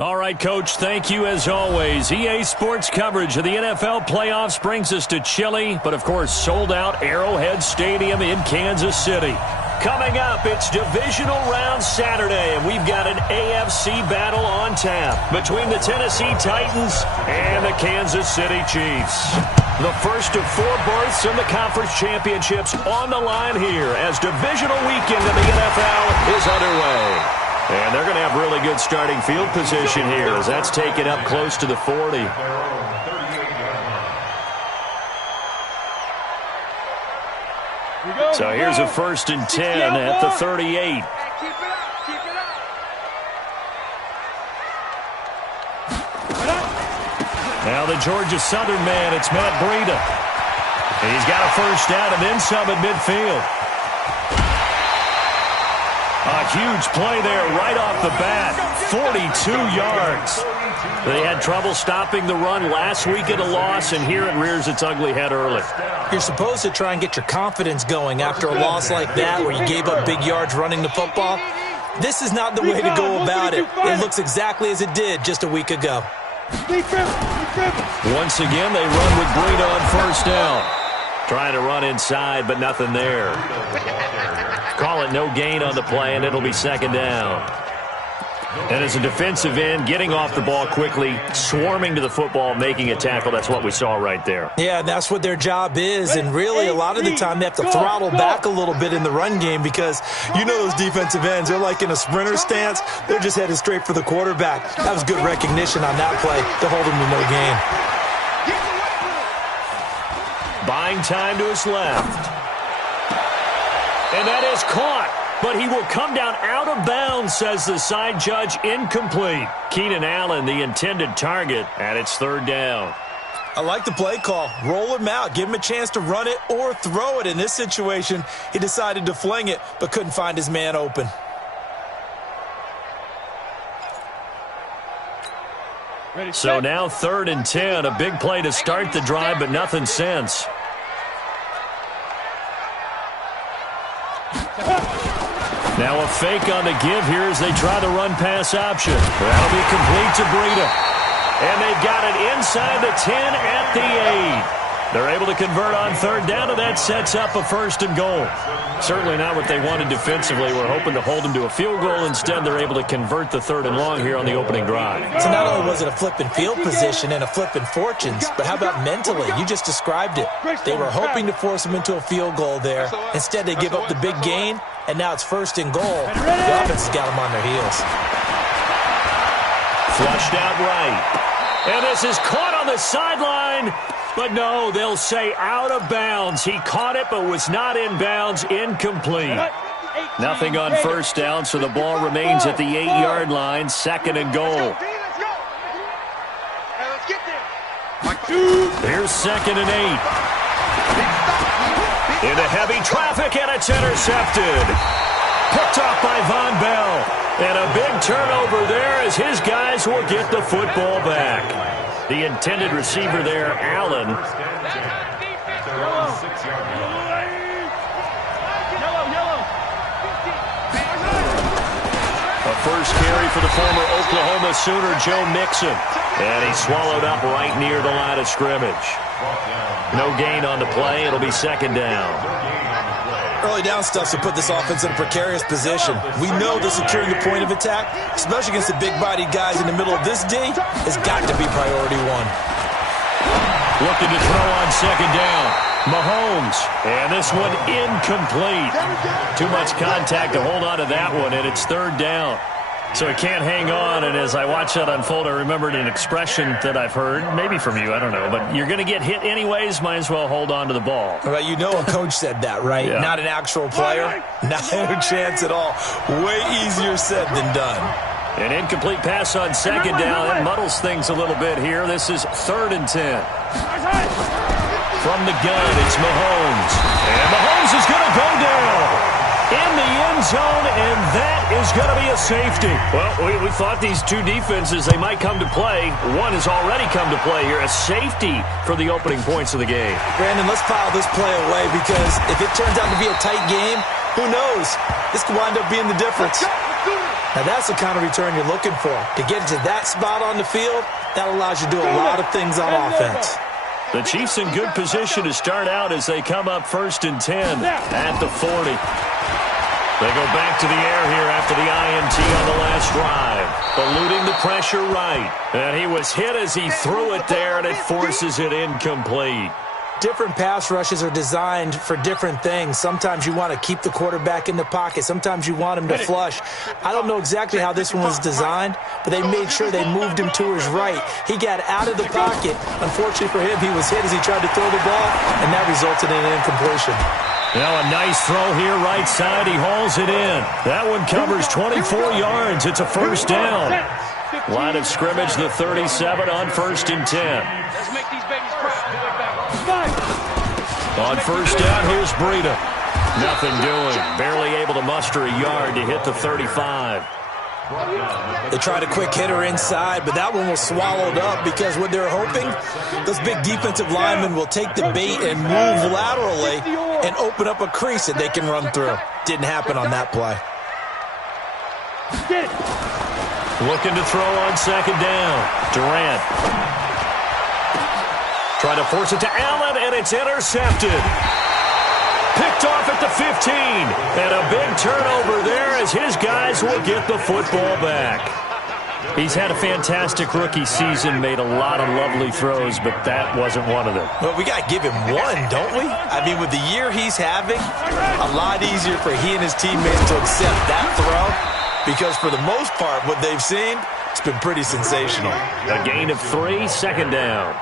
All right, Coach, thank you as always. EA Sports coverage of the NFL playoffs brings us to chilly, but of course sold-out Arrowhead Stadium in Kansas City. Coming up, it's Divisional Round Saturday, and we've got an AFC battle on tap between the Tennessee Titans and the Kansas City Chiefs. The first of 4 berths in the conference championships on the line here as divisional weekend in the NFL is underway. And they're going to have really good starting field position here as that's taken up close to the 40. So here's a 1st and 10 at the 38. Now the Georgia Southern man, it's Matt Breida. He's got a first down and then some at midfield. A huge play there right off the bat, 42 yards. They had trouble stopping the run last week at a loss, and here it rears its ugly head early. You're supposed to try and get your confidence going after a loss like that where you gave up big yards running the football. This is not the way to go about it. It looks exactly as it did just a week ago. Once again, they run with Breida on first down. Trying to run inside, but nothing there. Call it no gain on the play, and it'll be 2nd down. And as a defensive end, getting off the ball quickly, swarming to the football, making a tackle, that's what we saw right there. Yeah, that's what their job is, and really a lot of the time they have to throttle back a little bit in the run game because you know those defensive ends, they're like in a sprinter stance. They're just headed straight for the quarterback. That was good recognition on that play to hold him to no gain. Buying time to his left. And that is caught. But he will come down out of bounds, says the side judge, incomplete. Keenan Allen, the intended target, and it's 3rd down. I like the play call. Roll him out. Give him a chance to run it or throw it. In this situation, he decided to fling it, but couldn't find his man open. So now 3rd and 10, a big play to start the drive, but nothing since. Now a fake on the give here as they try the run-pass option. That'll be complete to Breida. And they've got it inside the 10 at the 8. They're able to convert on 3rd down, and that sets up a 1st and goal. Certainly not what they wanted defensively. We're hoping to hold them to a field goal. Instead, they're able to convert the 3rd and long here on the opening drive. So not only was it a flipping field position and a flipping fortunes, but how about mentally? You just described it. They were hoping to force them into a field goal there. Instead, they give up the big gain, and now it's 1st and goal. The offense has got them on their heels. Flushed out right. And this is caught on the sideline. But no, they'll say out of bounds. He caught it but was not in bounds. Incomplete. Nothing on 1st down, so the ball remains at the 8-yard line. 2nd and goal. Here's 2nd and 8. Into heavy traffic, and it's intercepted. Picked off by Von Bell. And a big turnover there as his guys will get the football back. The intended receiver there, Allen. A first carry for the former Oklahoma Sooner, Joe Mixon. And he swallowed up right near the line of scrimmage. No gain on the play. It'll be 2nd down. Early down stuff to put this offense in a precarious position. We know that securing the point of attack, especially against the big-bodied guys in the middle of this D, has got to be priority 1. Looking to throw on 2nd down. Mahomes. And this one incomplete. Too much contact to hold on to that one, and it's 3rd down. So he can't hang on, and as I watch that unfold, I remembered an expression that I've heard, maybe from you, I don't know, but you're going to get hit anyways, might as well hold on to the ball. Well, you know a coach said that, right? Yeah. Not an actual player. Not a chance at all. Way easier said than done. An incomplete pass on 2nd down. That muddles things a little bit here. This is 3rd and 10. From the gun, it's Mahomes. And Mahomes is going to go down in the end zone, and that is going to be a safety. Well, we thought these two defenses, they might come to play. One has already come to play here. A safety for the opening points of the game. Brandon, let's file this play away because if it turns out to be a tight game, who knows? This could wind up being the difference. Now, that's the kind of return you're looking for. To get to that spot on the field, that allows you to do a lot of things on offense. The Chiefs in good position to start out as they come up 1st and 10 at the 40. They go back to the air here after the INT on the last drive. Eluding the pressure right. And he was hit as he threw it there, and it forces it incomplete. Different pass rushes are designed for different things. Sometimes you want to keep the quarterback in the pocket. Sometimes you want him to flush. I don't know exactly how this one was designed, but they made sure they moved him to his right. He got out of the pocket. Unfortunately for him, he was hit as he tried to throw the ball, and that resulted in an incompletion. Now a nice throw here right side. He hauls it in. That one covers 24 yards. It's a first down. Line of scrimmage, the 37 on 1st and 10. Let's make these babies proud. On first down, here's Breida. Nothing doing. Barely able to muster a yard to hit the 35. They tried a quick hitter inside, but that one was swallowed up because what they're hoping, those big defensive linemen will take the bait and move laterally and open up a crease that they can run through. Didn't happen on that play. Looking to throw on 2nd down. Durant. Trying to force it to Allen, and it's intercepted. Picked off at the 15. And a big turnover there as his guys will get the football back. He's had a fantastic rookie season, made a lot of lovely throws, but that wasn't one of them. Well, we got to give him one, don't we? I mean, with the year he's having, a lot easier for he and his teammates to accept that throw because for the most part, what they've seen, it's been pretty sensational. A gain of 3, 2nd down.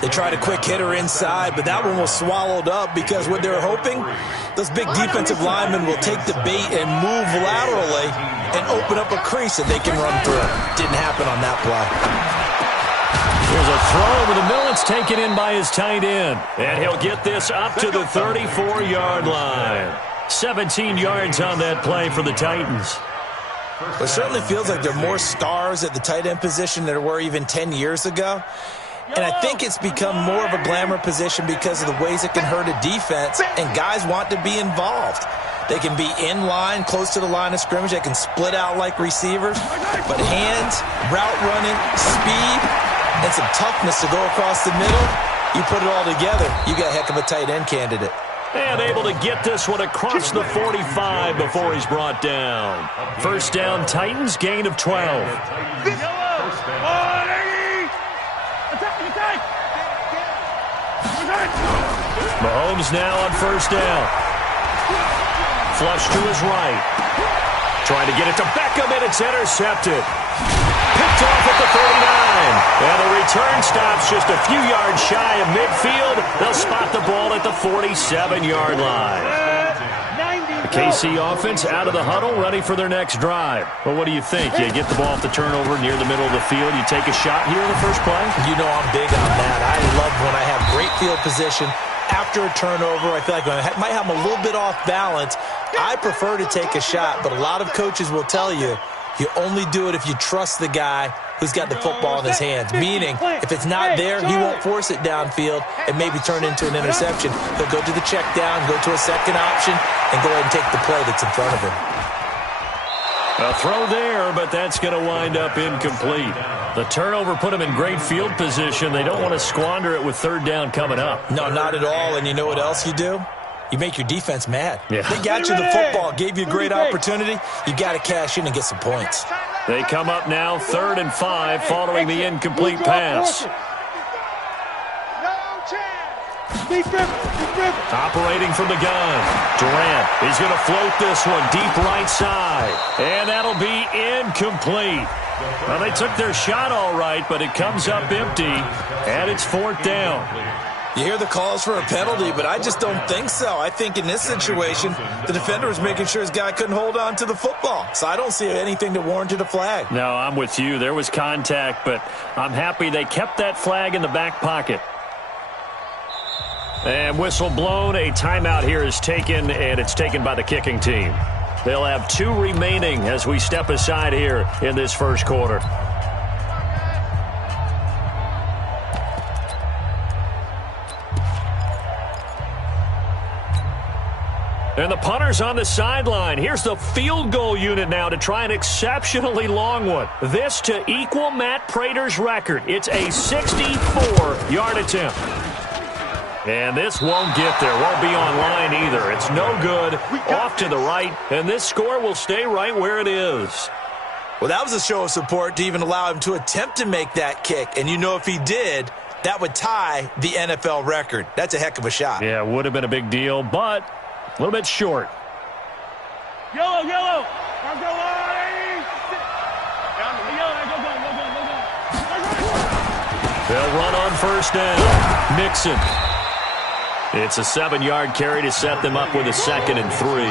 They tried a quick hitter inside, but that one was swallowed up because what they're hoping, those big defensive linemen will take the bait and move laterally and open up a crease that they can run through. Didn't happen on that play. Here's a throw over the middle. It's taken in by his tight end. And he'll get this up to the 34-yard line. 17 yards on that play for the Titans. It certainly feels like there are more stars at the tight end position than there were even 10 years ago. And I think it's become more of a glamour position because of the ways it can hurt a defense, and guys want to be involved. They can be in line, close to the line of scrimmage. They can split out like receivers. But hands, route running, speed, and some toughness to go across the middle, you put it all together, you got a heck of a tight end candidate. And able to get this one across the 45 before he's brought down. First down, Titans, gain of 12. Mahomes now on first down. Flush to his right. Trying to get it to Beckham, and it's intercepted. Picked off at the 39. And the return stops just a few yards shy of midfield. They'll spot the ball at the 47-yard line. The KC offense out of the huddle, ready for their next drive. Well, what do you think? You get the ball off the turnover near the middle of the field. You take a shot here in the first play? You know I'm big on that. I love when I have great field position. After a turnover, I feel like I might have them a little bit off balance. I prefer to take a shot, but a lot of coaches will tell you, you only do it if you trust the guy who's got the football in his hands. Meaning, if it's not there, he won't force it downfield and maybe turn into an interception. He'll go to the check down, go to a second option, and go ahead and take the play that's in front of him. A throw there, but that's going to wind up incomplete. The turnover put them in great field position. They don't want to squander it with 3rd down coming up. No, not at all. And you know what else you do? You make your defense mad. Yeah. They got you the football, gave you a great opportunity. You got to cash in and get some points. They come up now 3rd and 5 following the incomplete pass. Operating from the gun. Durant is going to float this one deep right side. And that'll be incomplete. Well, they took their shot all right, but it comes up empty. And it's 4th down. You hear the calls for a penalty, but I just don't think so. I think in this situation, the defender was making sure his guy couldn't hold on to the football. So I don't see anything that warranted a flag. No, I'm with you. There was contact, but I'm happy they kept that flag in the back pocket. And whistle blown. A timeout here is taken, and it's taken by the kicking team. They'll have 2 remaining as we step aside here in this first quarter. And the punter's on the sideline. Here's the field goal unit now to try an exceptionally long one. This to equal Matt Prater's record. It's a 64-yard attempt. And this won't get there. Won't be on line either. It's no good. Off to the right. And this score will stay right where it is. Well, that was a show of support to even allow him to attempt to make that kick. And you know if he did, that would tie the NFL record. That's a heck of a shot. Yeah, it would have been a big deal, but a little bit short. Yellow, yellow. They'll run on first down. Mixon. It's a 7-yard carry to set them up with a 2nd and 3.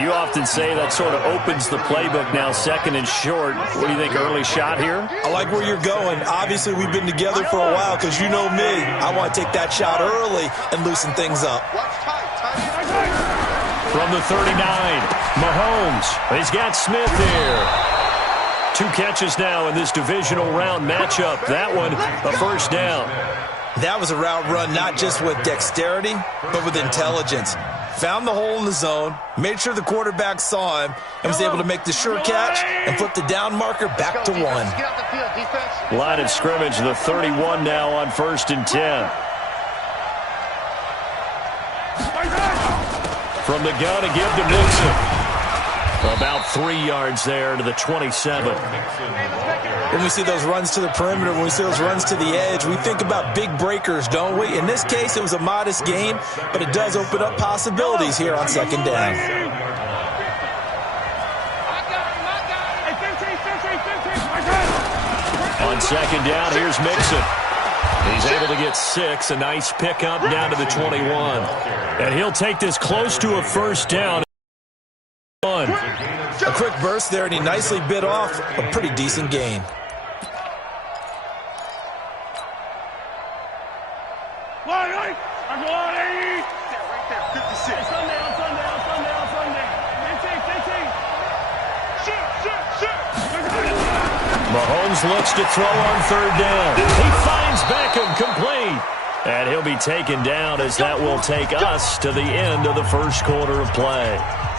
You often say that sort of opens the playbook now, 2nd and short. What do you think, early shot here? I like where you're going. Obviously, we've been together for a while because you know me. I want to take that shot early and loosen things up. From the 39, Mahomes. He's got Smith here. 2 catches now in this divisional round matchup. That one, a first down. That was a route run not just with dexterity, but with intelligence. Found the hole in the zone, made sure the quarterback saw him, and was able to make the sure catch and flip the down marker back to 1. Line of scrimmage, the 31 now on 1st and 10. From the gun to give to Mixon. About 3 yards there to the 27. When we see those runs to the perimeter, when we see those runs to the edge, we think about big breakers, don't we? In this case, it was a modest gain, but it does open up possibilities here on 2nd down. On 2nd down, here's Mixon. He's able to get 6, a nice pickup down to the 21. And he'll take this close to a first down. A quick burst there, and he nicely bit off a pretty decent gain. Mahomes looks to throw on 3rd down. He finds Beckham complete. And he'll be taken down as that will take us to the end of the first quarter of play.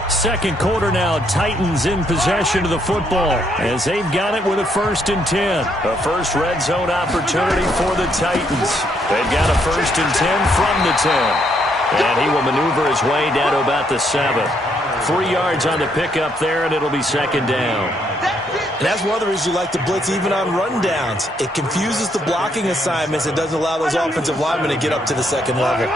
2nd quarter now, Titans in possession of the football as they've got it with a 1st and 10. A first red zone opportunity for the Titans. They've got a 1st and 10 from the 10. And he will maneuver his way down to about the 7. 3 yards on the pickup there, and it'll be 2nd down. And that's one of the reasons you like to blitz even on rundowns. It confuses the blocking assignments and doesn't allow those offensive linemen to get up to the 2nd level.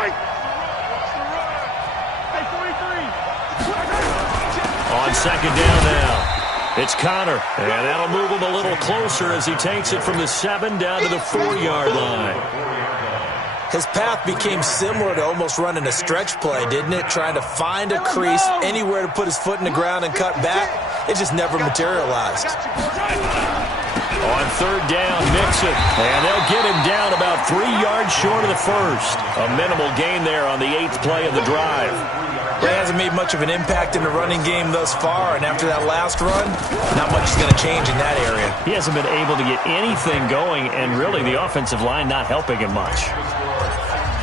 On 2nd down now, it's Connor, and that'll move him a little closer as he takes it from the 7 down to the 4-yard line. His path became similar to almost running a stretch play, didn't it? Trying to find a crease, anywhere to put his foot in the ground and cut back. It just never materialized. On 3rd down, Mixon, and they'll get him down about 3 yards short of the first. A minimal gain there on the 8th play of the drive. He hasn't made much of an impact in the running game thus far, and after that last run, not much is going to change in that area. He hasn't been able to get anything going, and really the offensive line not helping him much.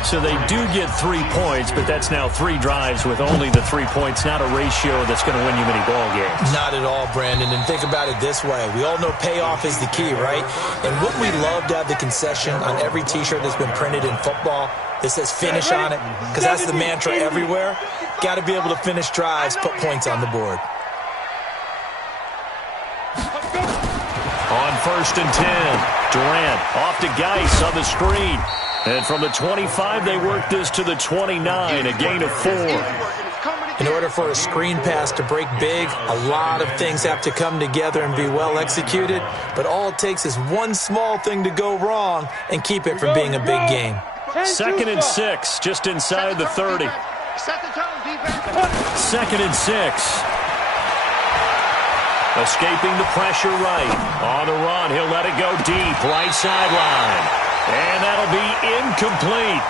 So they do get 3 points, but that's now 3 drives with only the 3 points, not a ratio that's going to win you many ball games. Not at all, Brandon, and think about it this way. We all know payoff is the key, right? And wouldn't we love to have the concession on every T-shirt that's been printed in football that says finish on it? Because that's the mantra everywhere. Got to be able to finish drives, put points on the board. On 1st and 10, Durant off to Geis on the screen. And from the 25, they work this to the 29, a gain of 4. In order for a screen pass to break big, a lot of things have to come together and be well executed. But all it takes is one small thing to go wrong and keep it from being a big game. 2nd and 6, just inside the 30. 2nd and 6. Escaping the pressure right. On the run, he'll let it go deep, right sideline. And that'll be incomplete.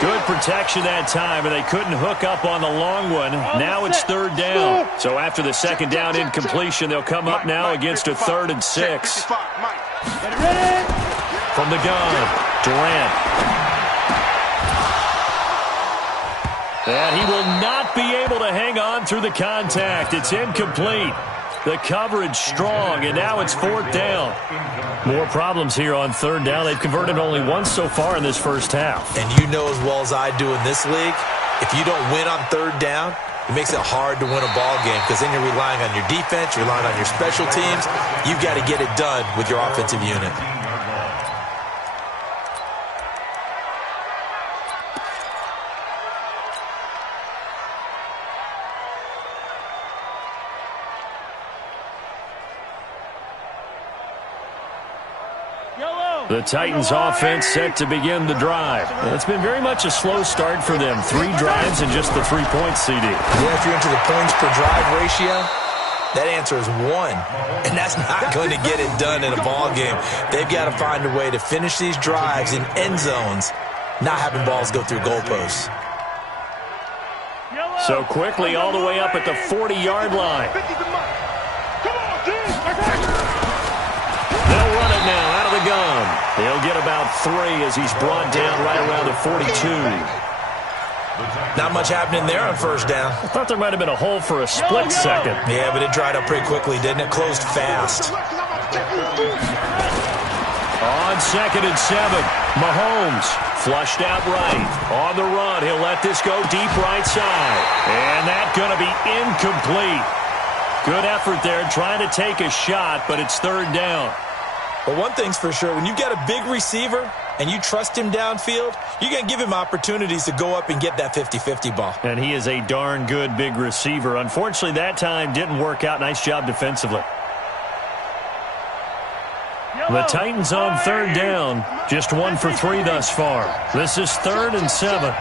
Good protection that time, and they couldn't hook up on the long one. Now it's 3rd down. So after the 2nd down incompletion, they'll come up now against a 3rd and 6. From the gun, Durant. And he will not be able to hang on through the contact. It's incomplete. The coverage strong, and now it's 4th down. More problems here on 3rd down. They've converted only once so far in this first half. And you know as well as I do in this league, if you don't win on 3rd down, it makes it hard to win a ball game because then you're relying on your defense, you're relying on your special teams. You've got to get it done with your offensive unit. The Titans offense set to begin the drive. It's been very much a slow start for them. 3 drives and just the 3 points, CD. Yeah, if you're into the points per drive ratio, that answer is 1. And that's not going to get it done in a ball game. They've got to find a way to finish these drives in end zones, not having balls go through goalposts. So quickly all the way up at the 40-yard line. They'll run it now out of the gun. He'll get about 3 as he's brought down right around the 42. Not much happening there on 1st down. I thought there might have been a hole for a split second. Yeah, but it dried up pretty quickly, didn't it? Closed fast. On 2nd and 7, Mahomes flushed out right. On the run, he'll let this go deep right side. And that's going to be incomplete. Good effort there trying to take a shot, but it's 3rd down. But one thing's for sure, when you've got a big receiver and you trust him downfield, you're going to give him opportunities to go up and get that 50-50 ball. And he is a darn good big receiver. Unfortunately, that time didn't work out. Nice job defensively. The Titans on 3rd down, just 1 for 3 thus far. This is 3rd and 7.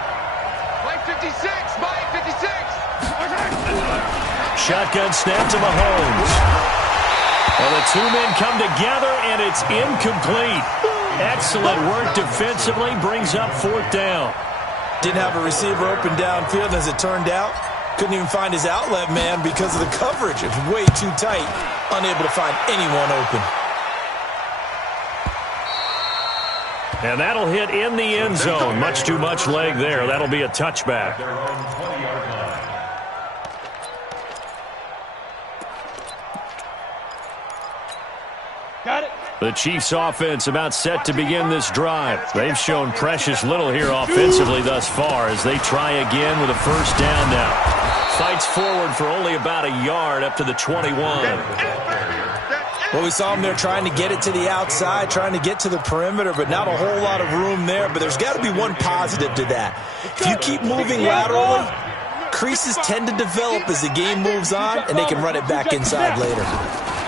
Mike 56, Mike 56. Shotgun snap to Mahomes. Well, the 2 men come together, and it's incomplete. Excellent work defensively, brings up 4th down. Didn't have a receiver open downfield, as it turned out. Couldn't even find his outlet man because of the coverage. It was way too tight, unable to find anyone open. And that'll hit in the end zone. Much too much leg there. That'll be a touchback. Got it. The Chiefs offense about set to begin this drive. They've shown precious little here offensively thus far as they try again with a 1st down now. Fights forward for only about a yard up to the 21. Well, we saw him there trying to get it to the outside, trying to get to the perimeter, but not a whole lot of room there. But there's got to be one positive to that. If you keep moving laterally, creases tend to develop as the game moves on, and they can run it back inside later.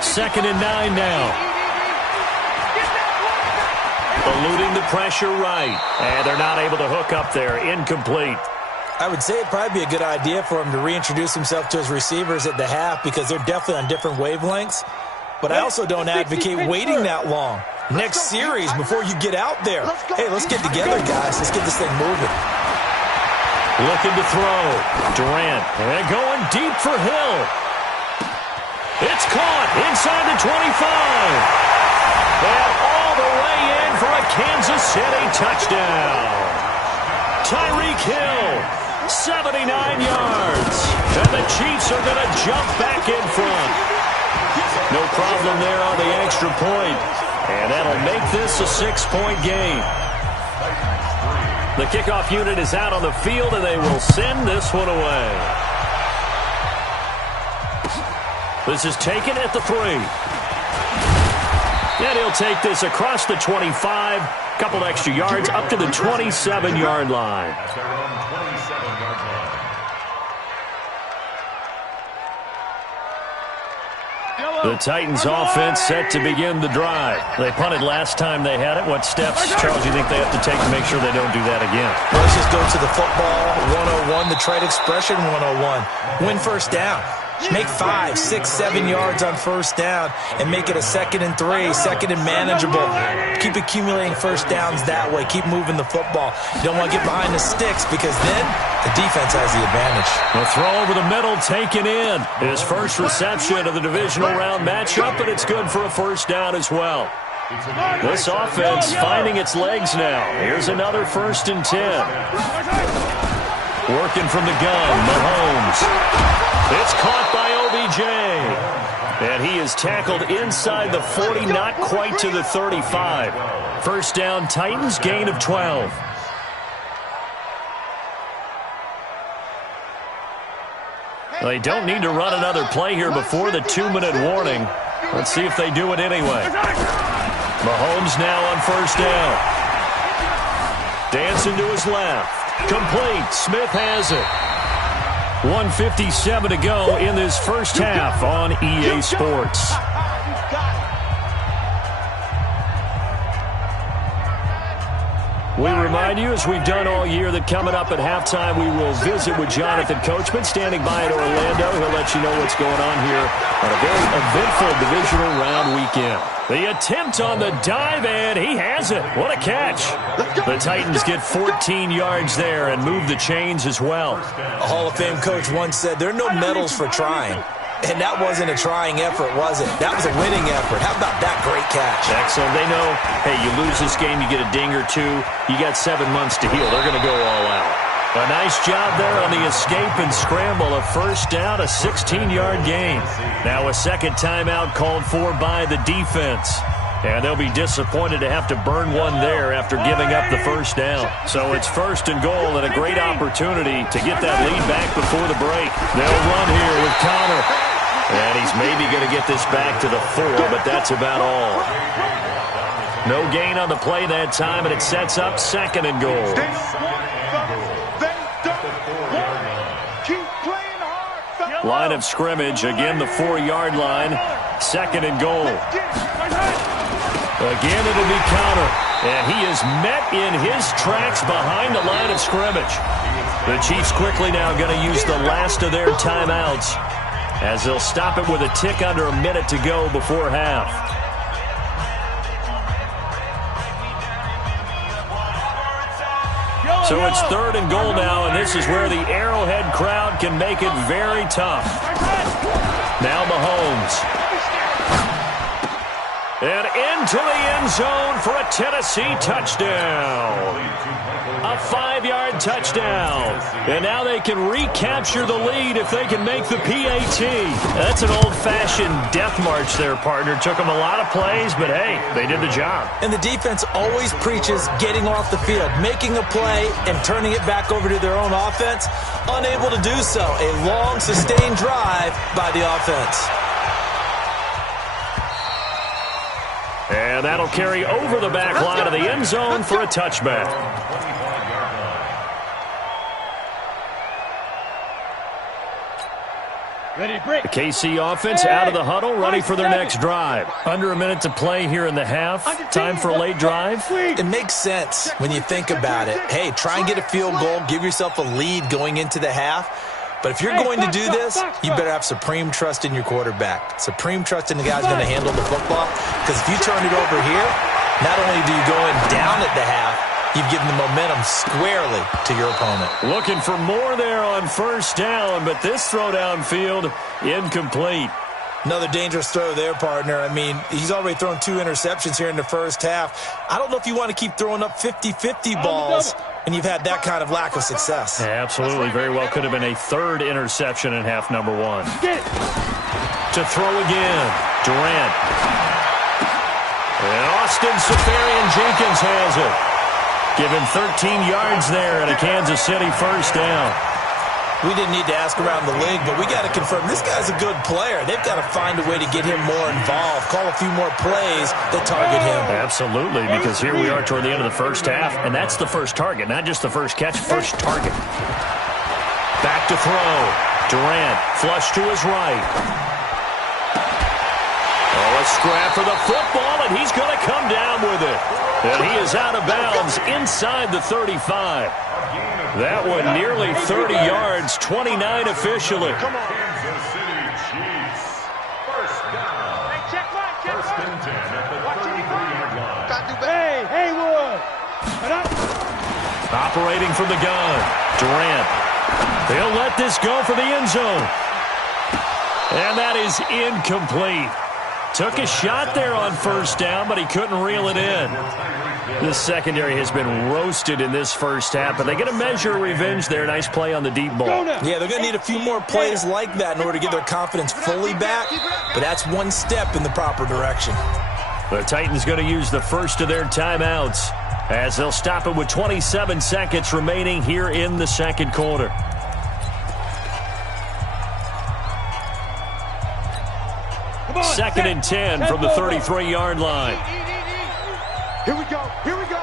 2nd and 9 now. Eluding the pressure right. And they're not able to hook up there. Incomplete. I would say it'd probably be a good idea for him to reintroduce himself to his receivers at the half because they're definitely on different wavelengths. But I also don't advocate waiting that long. Next series before you get out there. Hey, let's get together, guys. Let's get this thing moving. Looking to throw. Durant. And going deep for Hill. It's caught inside the 25. And all the way in for a Kansas City touchdown. Tyreek Hill, 79 yards. And the Chiefs are going to jump back in front. No problem there on the extra point. And that'll make this a 6-point game. The kickoff unit is out on the field, and they will send this one away. This is taken at the 3. And he'll take this across the 25. Couple extra yards up to the 27-yard line. The Titans offense set to begin the drive. They punted last time they had it. What steps, Charles, do you think they have to take to make sure they don't do that again? Let's just go to the football 101, the trade expression 101. Win 1st down. Make 5, 6, 7 yards on 1st down and make it a 2nd and 3, 2nd and manageable. Keep accumulating 1st downs that way. Keep moving the football. You don't want to get behind the sticks because then the defense has the advantage. The throw over the middle taken in. His first reception of the divisional round matchup, and it's good for a 1st down as well. This offense finding its legs now. Here's another 1st and 10. Working from the gun, Mahomes. It's caught by OBJ. And he is tackled inside the 40, not quite to the 35. First down, Titans, gain of 12. They don't need to run another play here before the 2-minute warning. Let's see if they do it anyway. Mahomes now on first down. Dancing to his left. Complete. Smith has it. 1:57 to go in this first half on EA Sports. We remind you, as we've done all year, that coming up at halftime, we will visit with Jonathan Coachman, standing by in Orlando. He'll let you know what's going on here on a very eventful divisional round weekend. The attempt on the dive, and he has it. What a catch. The Titans get 14 yards there and move the chains as well. A Hall of Fame coach once said, there are no medals for trying. And that wasn't a trying effort, was it? That was a winning effort. How about that great catch? Excellent. They know, hey, you lose this game, you get a ding or two. You got 7 months to heal. They're going to go all out. A nice job there on the escape and scramble. A first down, a 16-yard gain. Now a second timeout called for by the defense. And they'll be disappointed to have to burn one there after giving up the first down. So it's first and goal and a great opportunity to get that lead back before the break. They'll run here with Connor. And he's maybe going to get this back to the 4, but that's about all. No gain on the play that time, and it sets up second and goal. Line of scrimmage, again the 4-yard line. Second and goal. Again, it'll be Connor. And he is met in his tracks behind the line of scrimmage. The Chiefs quickly now going to use the last of their timeouts, as they'll stop it with a tick under a minute to go before half. So it's third and goal now, and this is where the Arrowhead crowd can make it very tough. Now Mahomes. And into the end zone for a Tennessee touchdown. A 5-yard touchdown. And now they can recapture the lead if they can make the PAT. That's an old-fashioned death march there, partner. Took them a lot of plays, but hey, they did the job. And the defense always preaches getting off the field, making a play and turning it back over to their own offense. Unable to do so. A long, sustained drive by the offense. And that'll carry over the back line of the end zone for a touchback. The KC offense out of the huddle, ready for their next drive. Under a minute to play here in the half. Time for a late drive. It makes sense when you think about it. Hey, try and get a field goal, give yourself a lead going into the half. But if you're going to do this, you better have supreme trust in your quarterback. Supreme trust in the guy who's going to handle the football. Because if you turn it over here, not only do you go in down at the half, you've given the momentum squarely to your opponent. Looking for more there on first down, but this throw downfield incomplete. Another dangerous throw there, partner. I mean, he's already thrown 2 interceptions here in the first half. I don't know if you want to keep throwing up 50-50 balls when you've had that kind of lack of success. Yeah, absolutely. Very well could have been a third interception in half number 1. To throw again. Durant. And Austin Seferian-Jenkins has it. Give him 13 yards there and a Kansas City first down. We didn't need to ask around the league, but we got to confirm this guy's a good player. They've got to find a way to get him more involved, call a few more plays that target him. Absolutely, because here we are toward the end of the first half, and that's the first target, not just the first catch, first target. Back to throw. Durant, flush to his right. Oh, a scrap for the football, and he's going to come down with it. And he is out of bounds inside the 35. That one nearly 30 yards, 29 officially. Come on. Kansas City Chiefs. First down. First and 10 at the 33-yard line. Hey, Haywood. Operating from the gun. Durant. They'll let this go for the end zone. And that is incomplete. Took a shot there on first down, but he couldn't reel it in. This secondary has been roasted in this first half, but they get a measure of revenge there. Nice play on the deep ball. Yeah, they're going to need a few more plays like that in order to get their confidence fully back, but that's one step in the proper direction. The Titans going to use the first of their timeouts as they'll stop it with 27 seconds remaining here in the second quarter. Second and 10 from the 33-yard line. Here we go. Here we go.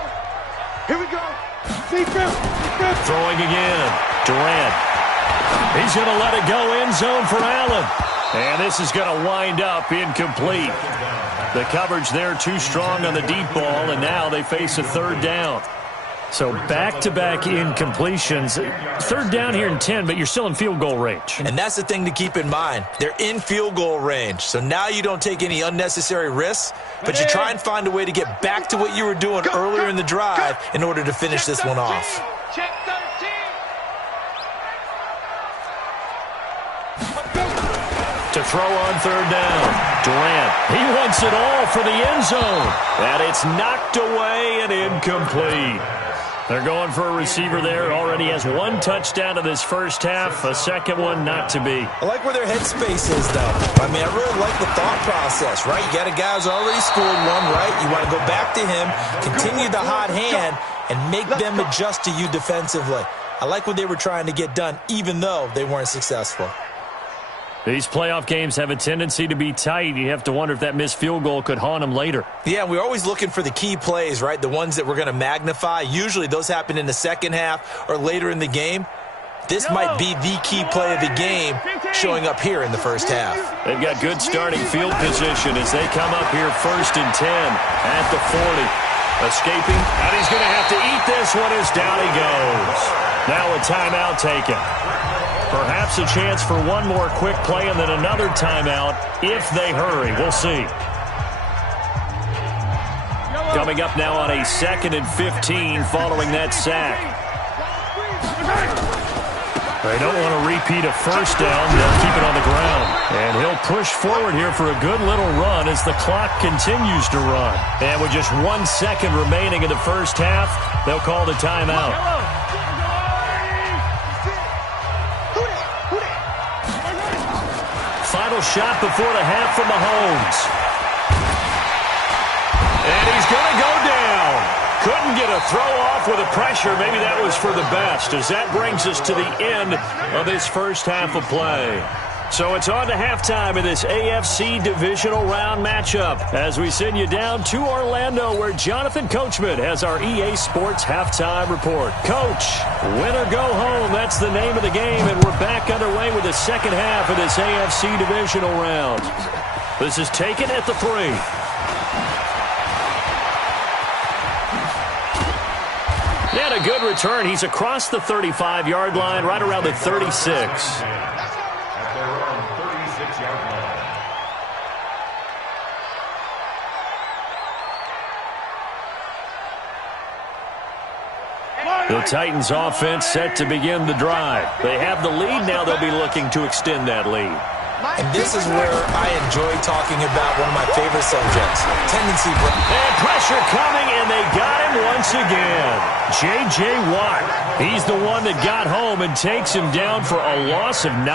Here we go. Defense. Throwing again. Durant. He's going to let it go end zone for Allen. And this is going to wind up incomplete. The coverage there too strong on the deep ball, and now they face a third down. So back-to-back incompletions. Third down here in 10, but you're still in field goal range. And that's the thing to keep in mind. They're in field goal range. So now you don't take any unnecessary risks, but you try and find a way to get back to what you were doing earlier in the drive in order to finish this one off. Check 13. To throw on third down. Durant. He wants it all for the end zone. And it's knocked away and incomplete. They're going for a receiver there. Already has one touchdown in this first half. A second one not to be. I like where their headspace is, though. I mean, I really like the thought process, right? You got a guy who's already scored one, right? You want to go back to him, continue the hot hand, and make them adjust to you defensively. I like what they were trying to get done, even though they weren't successful. These playoff games have a tendency to be tight. You have to wonder if that missed field goal could haunt them later. Yeah, we're always looking for the key plays, right? The ones that we're going to magnify. Usually those happen in the second half or later in the game. This might be the key play of the game showing up here in the first half. They've got good starting field position as they come up here first and 10 at the 40. Escaping, and he's going to have to eat this one as down he goes. Now a timeout taken. Perhaps a chance for one more quick play and then another timeout if they hurry. We'll see. Coming up now on a 2nd and 15 following that sack. They don't want to repeat a first down. They'll keep it on the ground. And he'll push forward here for a good little run as the clock continues to run. And with just 1 second remaining in the first half, they'll call the timeout. Final shot before the half from Mahomes. And he's going to go down. Couldn't get a throw off with the pressure. Maybe that was for the best, as that brings us to the end of this first half of play. So it's on to halftime in this AFC divisional round matchup as we send you down to Orlando where Jonathan Coachman has our EA Sports halftime report. Coach, win or go home, that's the name of the game, and we're back underway with the second half of this AFC divisional round. This is taken at the 3. And a good return. He's across the 35-yard line, right around the 36. The Titans offense set to begin the drive. They have the lead. Now they'll be looking to extend that lead. And this is where I enjoy talking about one of my favorite subjects, tendency break. And pressure coming, and they got him once again. J.J. Watt, he's the one that got home and takes him down for a loss of 9.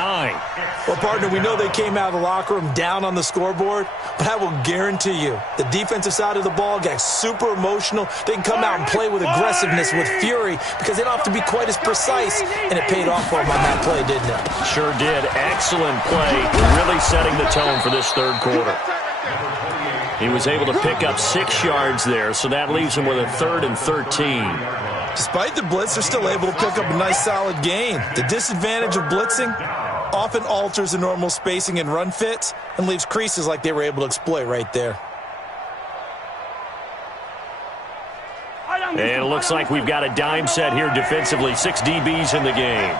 Well, partner, we know they came out of the locker room down on the scoreboard, but I will guarantee you the defensive side of the ball got super emotional. They can come out and play with aggressiveness, with fury, because they don't have to be quite as precise, and it paid off for them on that play, didn't it? Sure did. Excellent play, really setting the tone for this third quarter. He was able to pick up 6 yards there, so that leaves him with a 3rd and 13. Despite the blitz, they're still able to pick up a nice solid gain. The disadvantage of blitzing often alters the normal spacing and run fits and leaves creases like they were able to exploit right there. And it looks like we've got a dime set here defensively. 6 DBs in the game.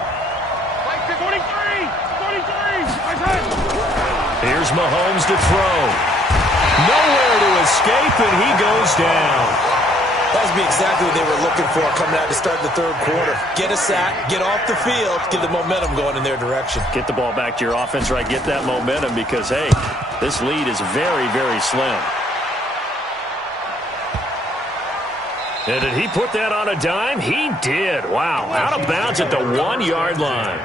Here's Mahomes to throw. Nowhere to escape, and he goes down. That would be exactly what they were looking for coming out to start the third quarter. Get a sack, get off the field, get the momentum going in their direction. Get the ball back to your offense, right? Get that momentum because, hey, this lead is very, very slim. And did he put that on a dime? He did. Wow. Out of bounds at the 1-yard line.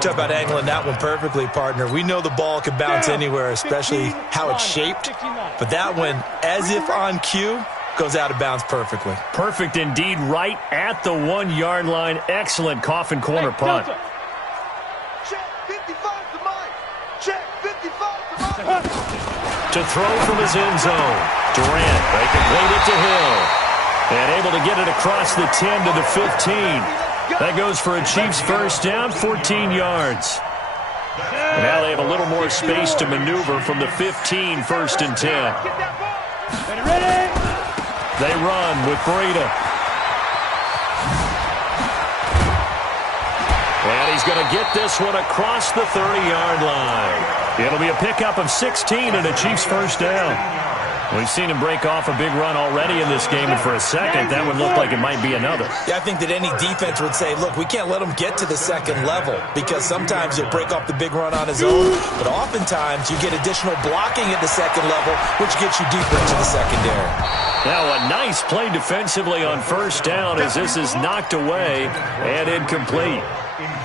Talk about angling that one perfectly, partner. We know the ball can bounce anywhere, especially how it's shaped. But that one, as if on cue, goes out of bounds perfectly. Perfect indeed, right at the 1-yard line. Excellent coffin corner punt. Check 55 to Mike. Check 55 to Mike. To throw from his end zone. Durant, they complete it to Hill. And able to get it across the 10 to the 15. That goes for a Chiefs first down, 14 yards. And now they have a little more space to maneuver from the 15, first and 10. Ready? They run with Breida. And he's going to get this one across the 30-yard line. It'll be a pickup of 16 and a Chiefs first down. We've seen him break off a big run already in this game, and for a second, that would look like it might be another. Yeah, I think that any defense would say, look, we can't let him get to the second level because sometimes he'll break off the big run on his own, but oftentimes you get additional blocking at the second level, which gets you deeper into the secondary. Now a nice play defensively on first down as this is knocked away and incomplete.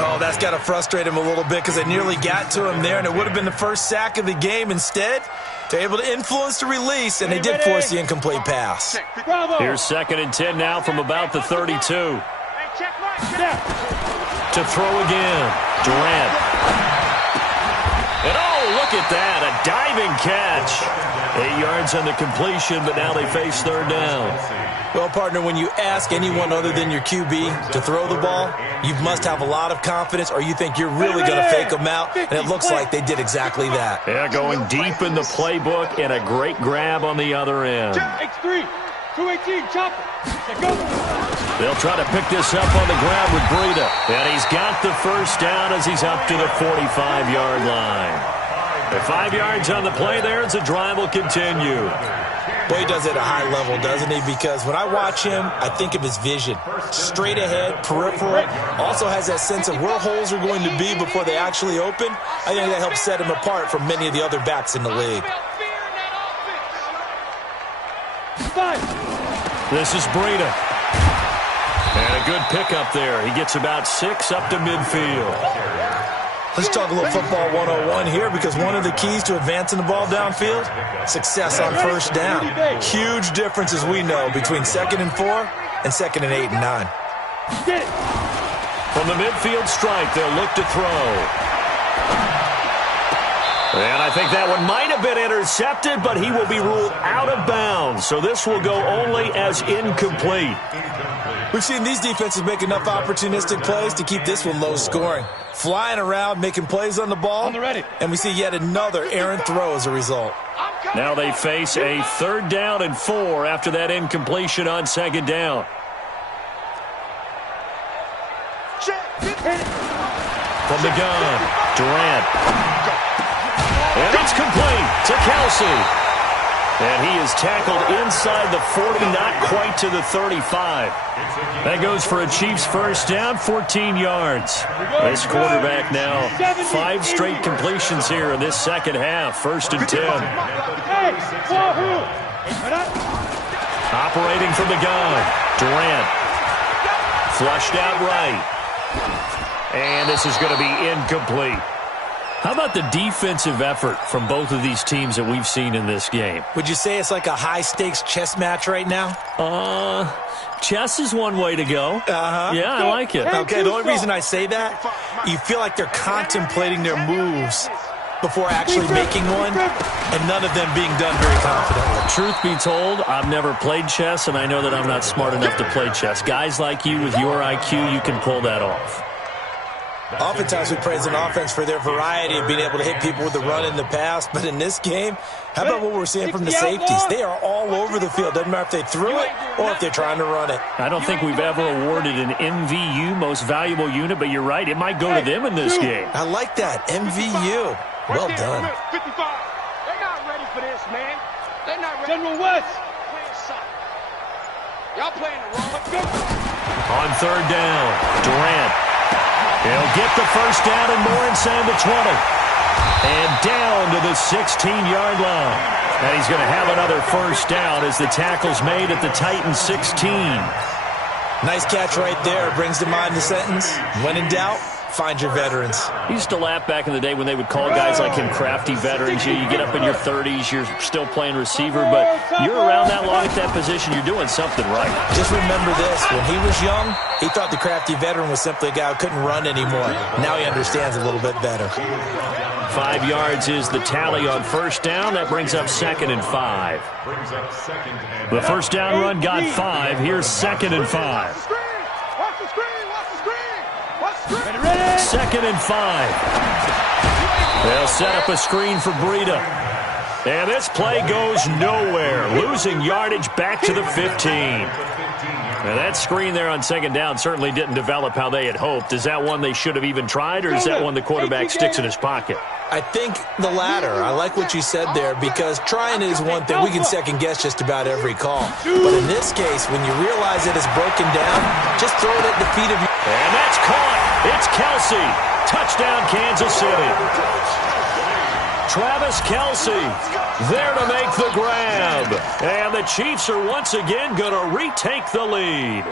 Oh, that's got to frustrate him a little bit because they nearly got to him there, and it would have been the first sack of the game. Instead, they're able to influence the release, and they did force the incomplete pass. Here's second and 10 now from about the 32. To throw again. Durant. And oh, look at that, a diving catch. 8 yards on the completion, but now they face third down. Well, partner, when you ask anyone other than your QB to throw the ball, you must have a lot of confidence or you think you're really going to fake them out, and it looks like they did exactly that. Yeah, going deep in the playbook and a great grab on the other end. X3, 218, chopper. They'll try to pick this up on the ground with Breida. And he's got the first down as he's up to the 45-yard line. The 5 yards on the play there as the drive will continue. Boy, he does it at a high level, doesn't he? Because when I watch him, I think of his vision. Straight ahead, peripheral. Also has that sense of where holes are going to be before they actually open. I think that helps set him apart from many of the other backs in the league. This is Breida. And a good pickup there. He gets about 6 up to midfield. Let's talk a little football 101 here because one of the keys to advancing the ball downfield, success on first down. Huge difference, as we know, between 2nd and 4 and 2nd and 8 and 9. From the midfield stripe, they'll look to throw. And I think that one might have been intercepted, but he will be ruled out of bounds. So this will go only as incomplete. We've seen these defenses make enough opportunistic plays to keep this one low scoring. Flying around, making plays on the ball, and we see yet another errant throw as a result. Now they face a 3rd down and 4 after that incompletion on 2nd down. From the gun, Durant. And it's complete to Kelsey. And he is tackled inside the 40, not quite to the 35. That goes for a Chiefs first down, 14 yards. This quarterback now 5 straight completions here in this second half, 1st and 10. Operating from the gun, Durant. Flushed out right. And this is going to be incomplete. How about the defensive effort from both of these teams that we've seen in this game? Would you say it's like a high-stakes chess match right now? Chess is one way to go. Yeah, I like it. Okay, the only reason I say that, you feel like they're contemplating their moves before actually making one, and none of them being done very confidently. Truth be told, I've never played chess, and I know that I'm not smart enough to play chess. Guys like you with your IQ, you can pull that off. Oftentimes we praise an offense for their variety of being able to hit people with the run in the pass, but in this game, how about what we're seeing from the safeties? They are all over the field. Doesn't matter if they threw it or if they're trying to run it. I don't think we've ever awarded an MVU, most valuable unit, but you're right, it might go to them in this game. I like that, MVU. Well done. 55. They're not ready for this, man. They're not ready. General West. Y'all playing the wrong. Let's go. On third down, Durant. He'll get the first down and more inside the 20. And down to the 16-yard line. And he's going to have another first down as the tackle's made at the Titans 16. Nice catch right there. Brings to mind the sentence, when in doubt, find your veterans. He used to laugh back in the day when they would call guys like him crafty veterans. You get up in your 30s, you're still playing receiver, but you're around that long at that position, you're doing something right. Just remember this. When he was young, he thought the crafty veteran was simply a guy who couldn't run anymore. Now he understands a little bit better. 5 yards is the tally on first down. That brings up 2nd and 5. The first down run got 5. Here's 2nd and 5. Watch the screen. Watch the screen. Watch the screen. Ready. 2nd and 5. They'll set up a screen for Breida. And this play goes nowhere. Losing yardage back to the 15. Now that screen there on 2nd down certainly didn't develop how they had hoped. Is that one they should have even tried, or is that one the quarterback sticks in his pocket? I think the latter. I like what you said there, because trying is one thing. We can second-guess just about every call. But in this case, when you realize it is broken down, just throw it at the feet of your... And that's caught. It's Kelsey. Touchdown, Kansas City. Travis Kelsey there to make the grab. And the Chiefs are once again going to retake the lead.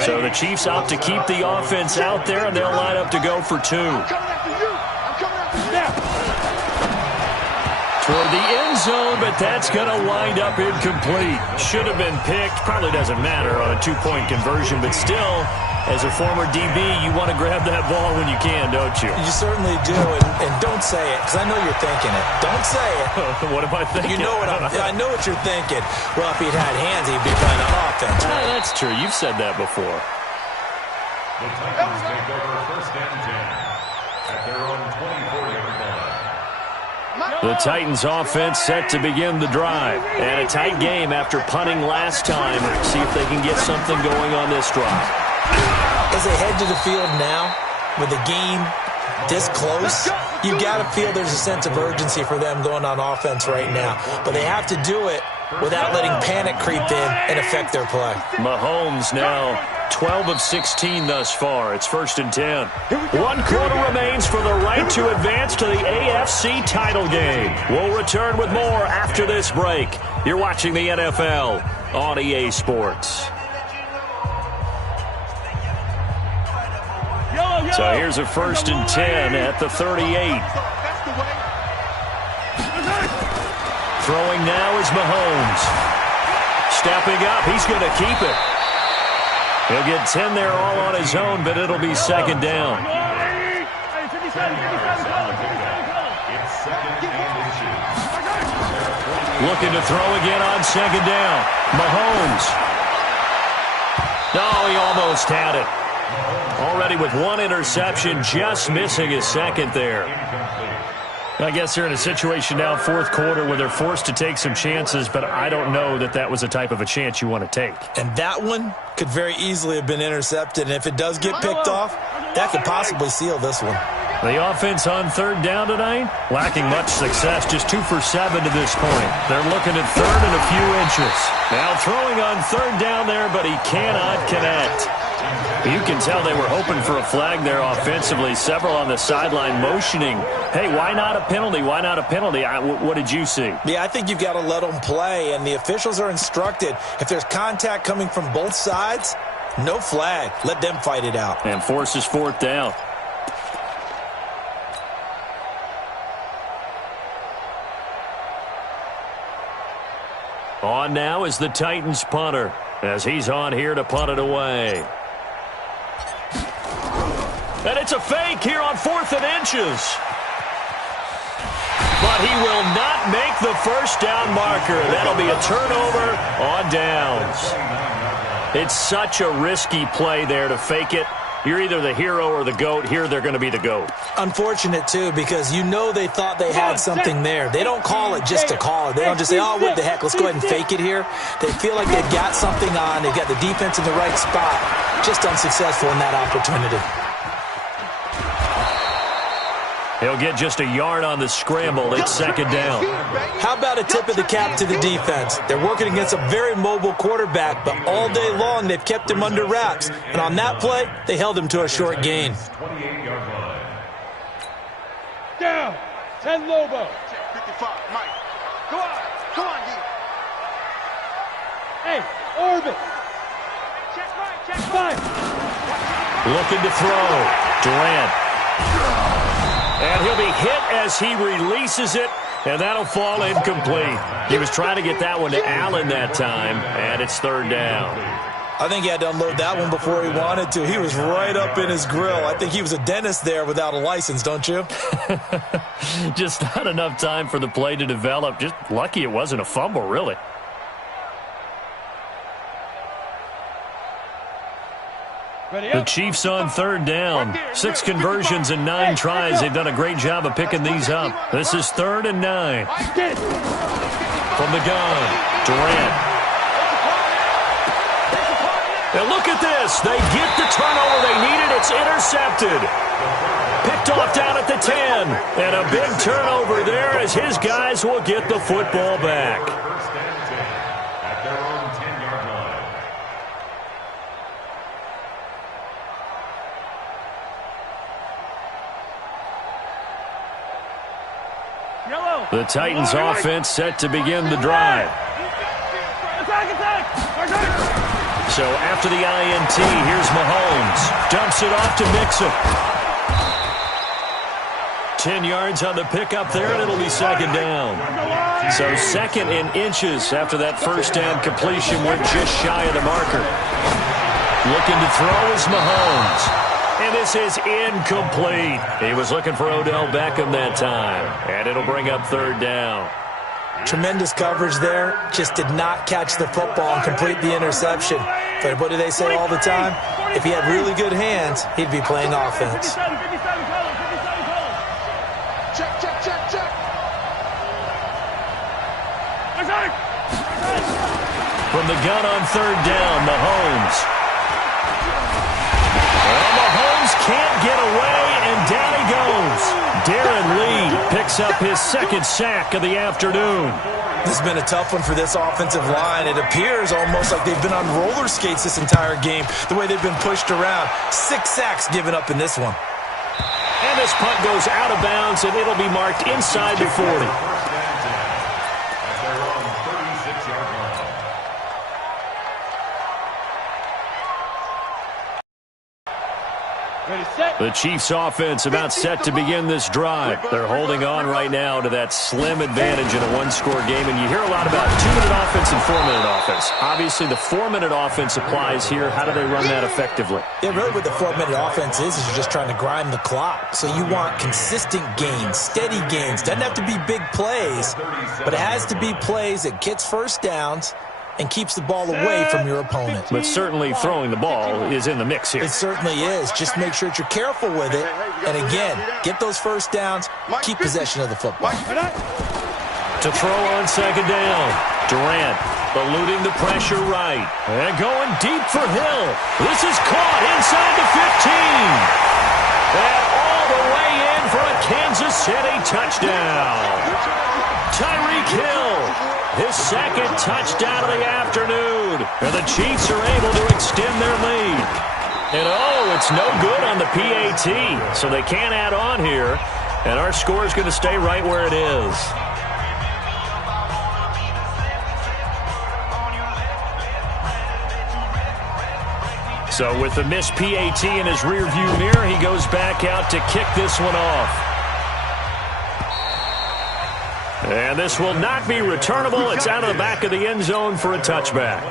So the Chiefs opt to keep the offense out there, and they'll line up to go for 2. I'm coming after you. I'm coming after you now. Toward the end zone, but that's going to wind up incomplete. Should have been picked. Probably doesn't matter on a 2-point conversion, but still, as a former DB, you want to grab that ball when you can, don't you? You certainly do, and don't say it, because I know you're thinking it. Don't say it. What am I thinking? You know what I know what you're thinking. Well, if he'd had hands, he'd be playing on offense. Yeah, that's true. You've said that before. The Titans take over 1st and 10 at their own 24-yard line. The Titans offense set to begin the drive. And a tight game after punting last time. See if they can get something going on this drive. As they head to the field now, with the game this close, you got to feel there's a sense of urgency for them going on offense right now. But they have to do it without letting panic creep in and affect their play. Mahomes now 12 of 16 thus far. It's 1st and 10. 1 quarter remains for the right to advance to the AFC title game. We'll return with more after this break. You're watching the NFL on EA Sports. So here's a 1st and 10 at the 38. Throwing now is Mahomes. Stepping up, he's going to keep it. He'll get 10 there all on his own, but it'll be 2nd down. Looking to throw again on 2nd down. Mahomes. No, he almost had it. Already with 1 interception, just missing his 2nd there. I guess they're in a situation now, 4th quarter, where they're forced to take some chances, but I don't know that that was the type of a chance you want to take. And that one could very easily have been intercepted, and if it does get picked off, that could possibly seal this one. The offense on 3rd down tonight, lacking much success, just 2 for 7 to this point. They're looking at 3rd and a few inches. Now throwing on 3rd down there, but he cannot connect. You can tell they were hoping for a flag there offensively. Several on the sideline motioning, hey, why not a penalty? Why not a penalty? What did you see? Yeah, I think you've got to let them play, and the officials are instructed, if there's contact coming from both sides, no flag. Let them fight it out. And forces 4th down. On now is the Titans punter, as he's on here to punt it away. And it's a fake here on 4th and inches. But he will not make the first down marker. That'll be a turnover on downs. It's such a risky play there to fake it. you're either the hero or the GOAT. Here they're going to be the GOAT. Unfortunate, too, because you know they thought they had something there. They don't call it just to call it. They don't just say, oh, what the heck, let's go ahead and fake it here. They feel like they've got something on. They've got the defense in the right spot. Just unsuccessful in that opportunity. He'll get just a yard on the scramble. It's second down. How about a tip of the cap to the defense? They're working against a very mobile quarterback, but all day long they've kept him under wraps. And on that play, they held him to a short gain. 28-yard line. Down. 10 Lobo. 55, Mike. Go on. Go on, D. Hey, Orbit. Check right. Check right. Looking to throw. Durant. And he'll be hit as he releases it, and that'll fall incomplete. He was trying to get that one to Allen that time, and it's third down. I think he had to unload that one before he wanted to. He was right up in his grill. I think he was a dentist there without a license, don't you? Just not enough time for the play to develop. Just lucky it wasn't a fumble, really. The Chiefs on third down. 6 conversions and 9 tries. They've done a great job of picking these up. This is 3rd and 9. From the gun, Durant. And look at this. They get the turnover they needed. It's intercepted. Picked off down at the 10. And a big turnover there as his guys will get the football back. First and 10 at their own 10-yard line. The Titans offense set to begin the drive. So after the INT, here's Mahomes. Dumps it off to Mixon. 10 yards on the pickup there, and it'll be second down. So second in inches after that first down completion went just shy of the marker. Looking to throw is Mahomes. And this is incomplete. He was looking for Odell Beckham that time. And it'll bring up third down. Tremendous coverage there. Just did not catch the football and complete the interception. But what do they say all the time? If he had really good hands, he'd be playing offense. Check, check, check, check. From the gun on third down, Mahomes. Well, Mahomes can't get away, and down he goes. Darren Lee picks up his second sack of the afternoon. This has been a tough one for this offensive line. It appears almost like they've been on roller skates this entire game, the way they've been pushed around. 6 sacks given up in this one. And this punt goes out of bounds, and it'll be marked inside the 40. First and 10 at their own 36-yard line. Ready, set. The Chiefs offense about set to begin this drive. They're holding on right now to that slim advantage in a one-score game, and you hear a lot about 2-minute offense and 4-minute offense. Obviously, the 4-minute offense applies here. How do they run that effectively? Yeah, really what the 4-minute offense is you're just trying to grind the clock. So you want consistent gains, steady gains. Doesn't have to be big plays, but it has to be plays that gets first downs and keeps the ball away from your opponent. But certainly throwing the ball is in the mix here. It certainly is. Just make sure that you're careful with it. And again, get those first downs, keep possession of the football. To throw on second down, Durant eluding the pressure right. And going deep for Hill. This is caught inside the 15. And all the way in for a Kansas City touchdown. Tyreek Hill. His second touchdown of the afternoon. And the Chiefs are able to extend their lead. And oh, it's no good on the PAT. So they can't add on here. And our score is going to stay right where it is. So with the missed PAT in his rearview mirror, he goes back out to kick this one off. And this will not be returnable. It's out of the back of the end zone for a touchback.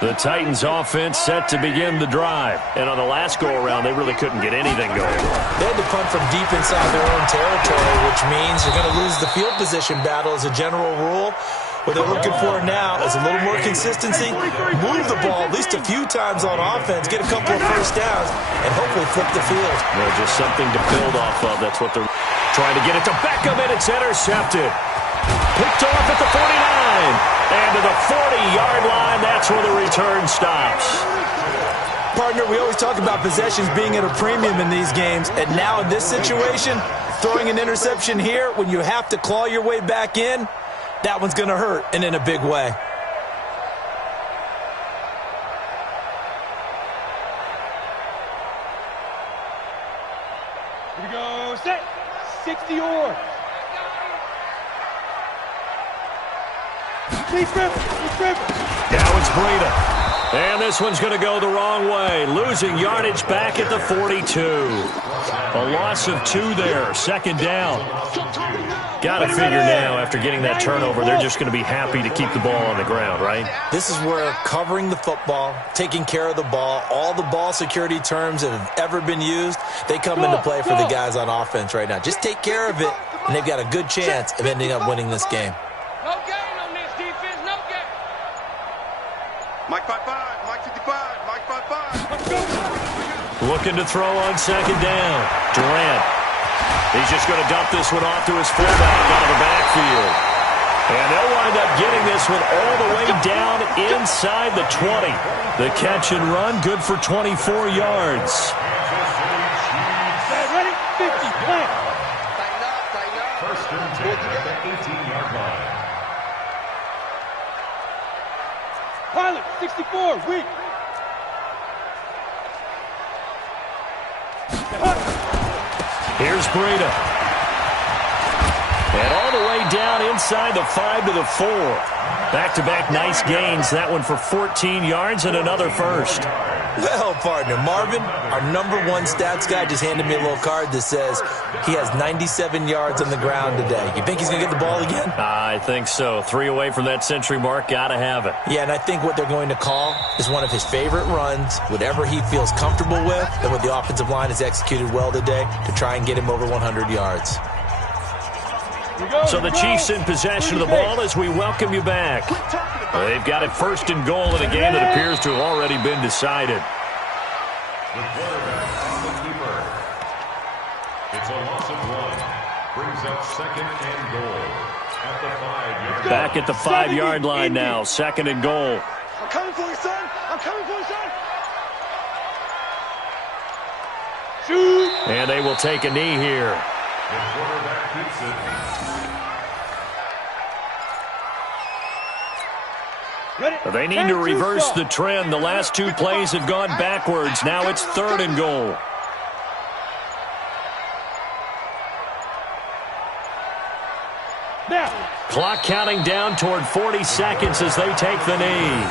The Titans offense set to begin the drive. And on the last go-around, they really couldn't get anything going. They had to punt from deep inside their own territory, which means you're going to lose the field position battle as a general rule. What they're looking for now is a little more consistency, move the ball at least a few times on offense, get a couple of first downs, and hopefully flip the field. Well, just something to build off of. That's what they're trying to get it to Beckham, and it's intercepted. Picked off at the 49. And to the 40-yard line, that's where the return stops. Partner, we always talk about possessions being at a premium in these games, and now in this situation, throwing an interception here when you have to claw your way back in, that one's going to hurt, and in a big way. Here we go, set, 60 or. Now it's Breida. And this one's going to go the wrong way. Losing yardage back at the 42. A loss of 2 there. Second down. Got to figure now, after getting that turnover, they're just going to be happy to keep the ball on the ground, right? This is where covering the football, taking care of the ball, all the ball security terms that have ever been used, they come into play for the guys on offense right now. Just take care of it, and they've got a good chance of ending up winning this game. No gain on this defense, no gain. Mike 5-5, Mike 55, Mike 5-5. Looking to throw on second down. Durant. He's just going to dump this one off to his fullback out of the backfield. And they'll wind up getting this one all the way down inside the 20. The catch and run, good for 24 yards. Ready? 50, play. Tighten up. First and 10 at the 18-yard line. Pilot, 64, weak. Here's Breida. And all the way down inside the 5 to the 4. Back-to-back nice gains. That one for 14 yards and another first. Well, partner, Marvin, our #1 stats guy, just handed me a little card that says he has 97 yards on the ground today. You think he's going to get the ball again? I think so. 3 away from that century mark. Got to have it. Yeah, and I think what they're going to call is one of his favorite runs, whatever he feels comfortable with, and what the offensive line has executed well today to try and get him over 100 yards. So the Chiefs in possession of the ball as we welcome you back. They've got it first and goal in a game that appears to have already been decided. The quarterback on the keeper. It's a loss of 1. Brings up second and goal at the 5-yard line. Back at the 5-yard line now. Second and goal. I'm coming for you, son. I'm coming for you, son. Shoot. And they will take a knee here. The quarterback keeps it. They need to reverse the trend. The last 2 plays have gone backwards. Now it's third and goal. Now. Clock counting down toward 40 seconds as they take the knee.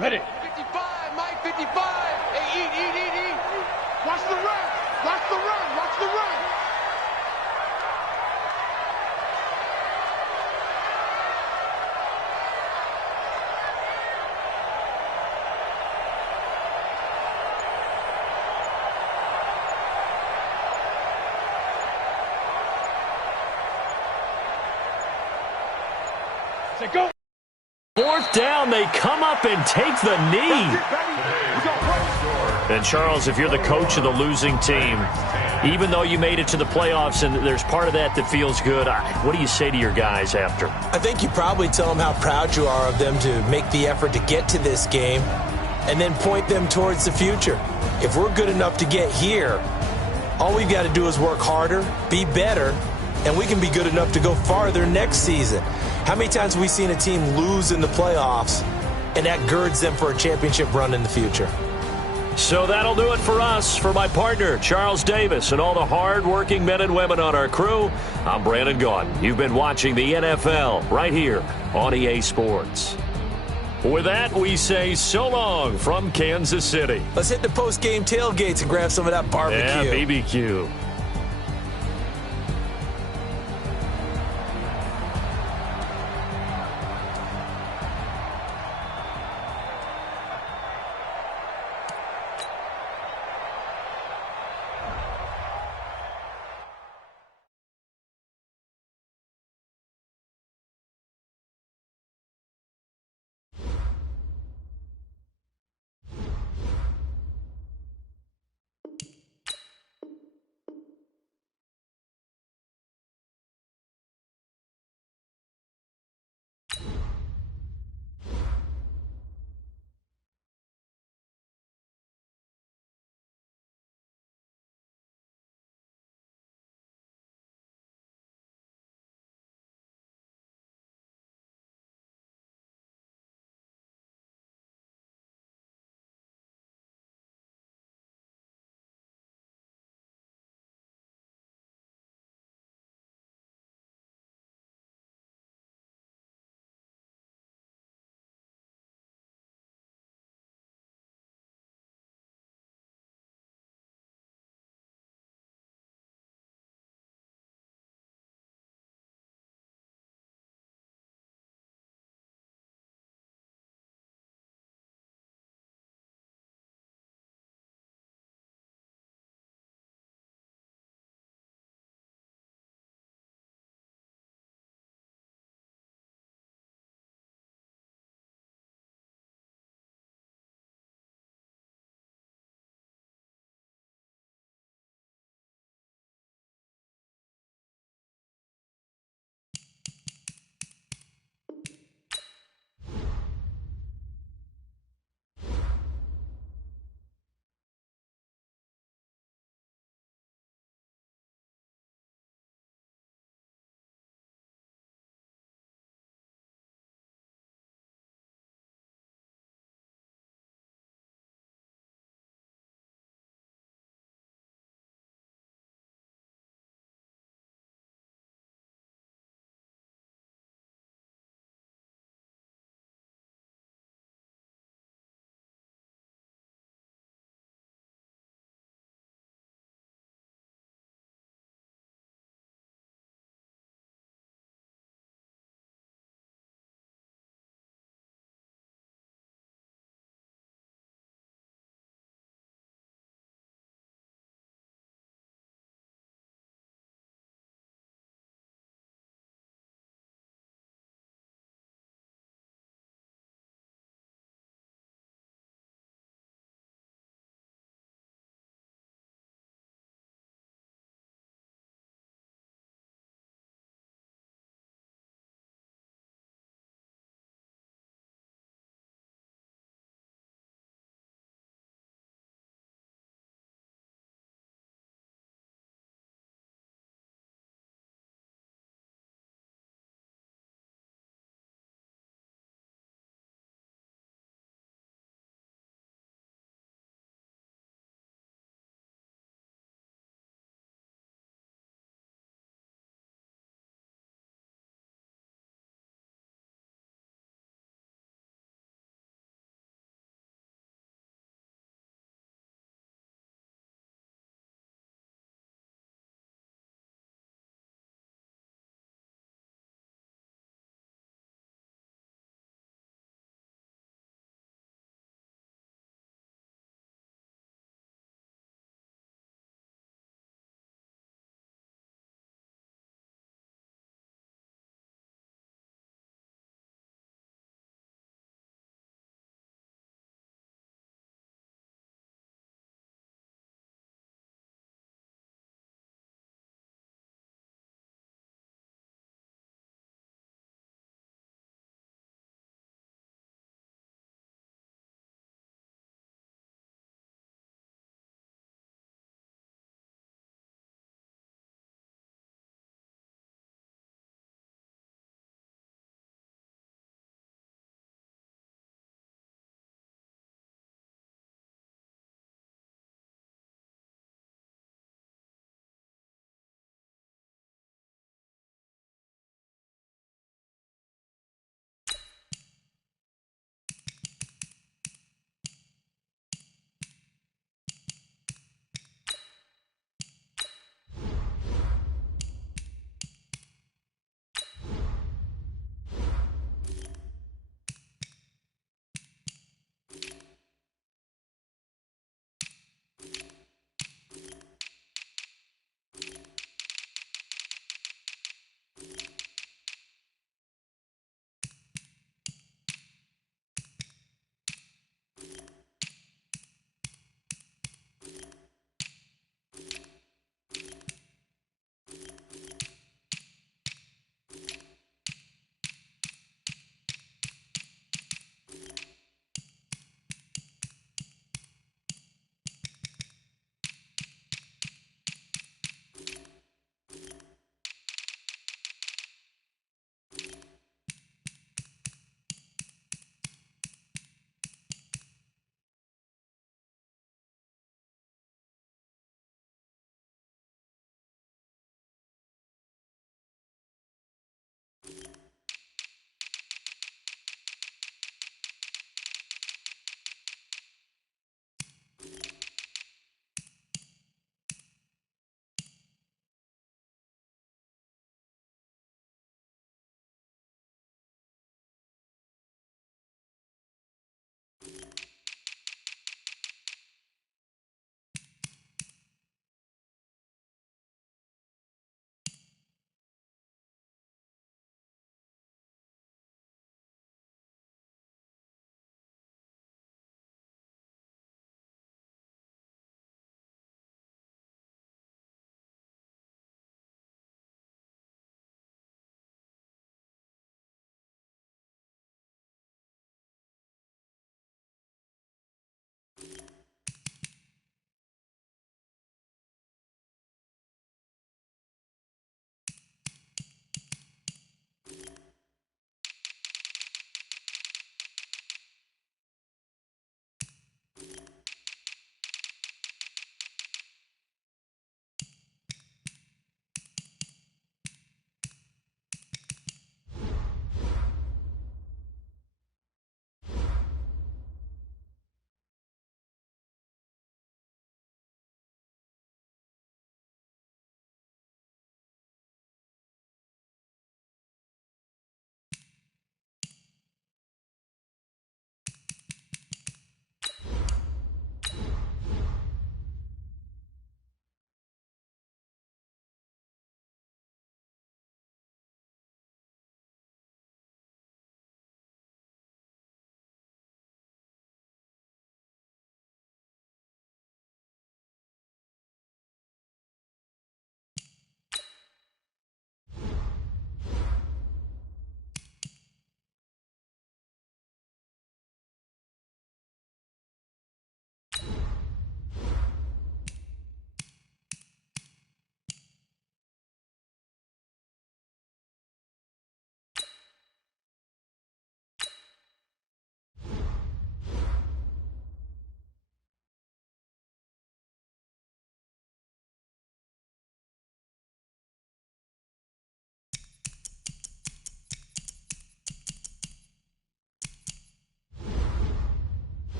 Ready. 55, Mike 55. Hey, eat. Watch the run. Watch the run. Watch the run. Say go. Fourth down, they come up and take the knee. And Charles, if you're the coach of the losing team, even though you made it to the playoffs and there's part of that feels good, what do you say to your guys after? I think you probably tell them how proud you are of them to make the effort to get to this game and then point them towards the future. If we're good enough to get here, all we've got to do is work harder, be better, and we can be good enough to go farther next season. How many times have we seen a team lose in the playoffs, and that girds them for a championship run in the future? So that'll do it for us. For my partner, Charles Davis, and all the hard-working men and women on our crew, I'm Brandon Gaudin. You've been watching the NFL right here on EA Sports. With that, we say so long from Kansas City. Let's hit the post-game tailgates and grab some of that barbecue. Yeah, BBQ.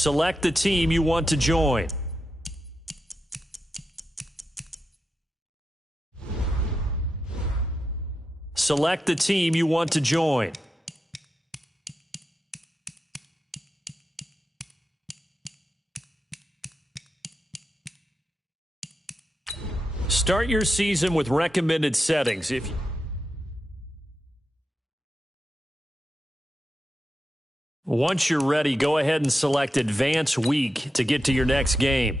Select the team you want to join. Select the team you want to join. Start your season with recommended settings. Once you're ready, go ahead and select Advance Week to get to your next game.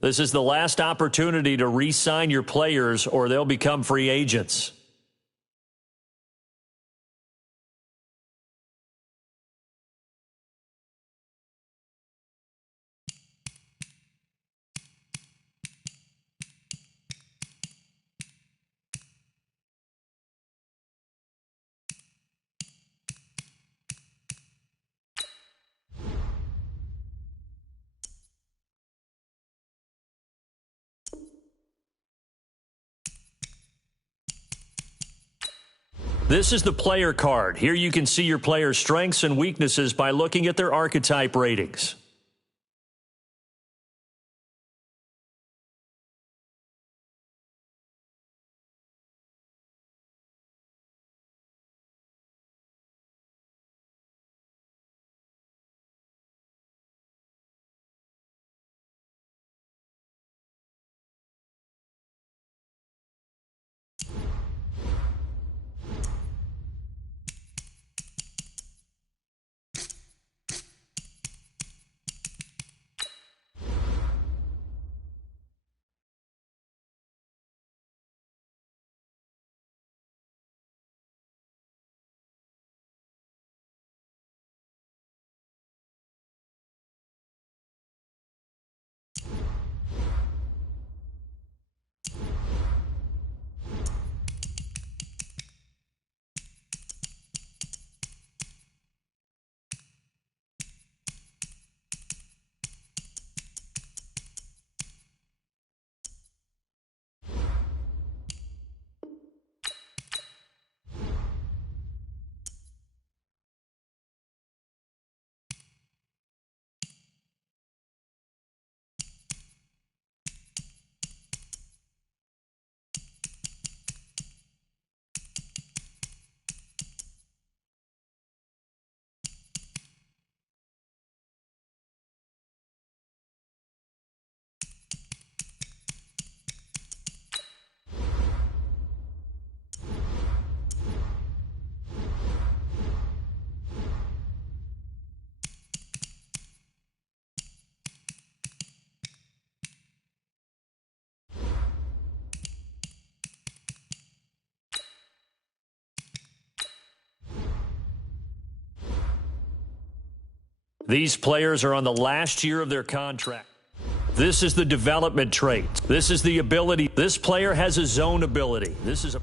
This is the last opportunity to re-sign your players or they'll become free agents. This is the player card. Here you can see your player's strengths and weaknesses by looking at their archetype ratings. These players are on the last year of their contract. This is the development trait. This is the ability. This player has a zone ability. This is a...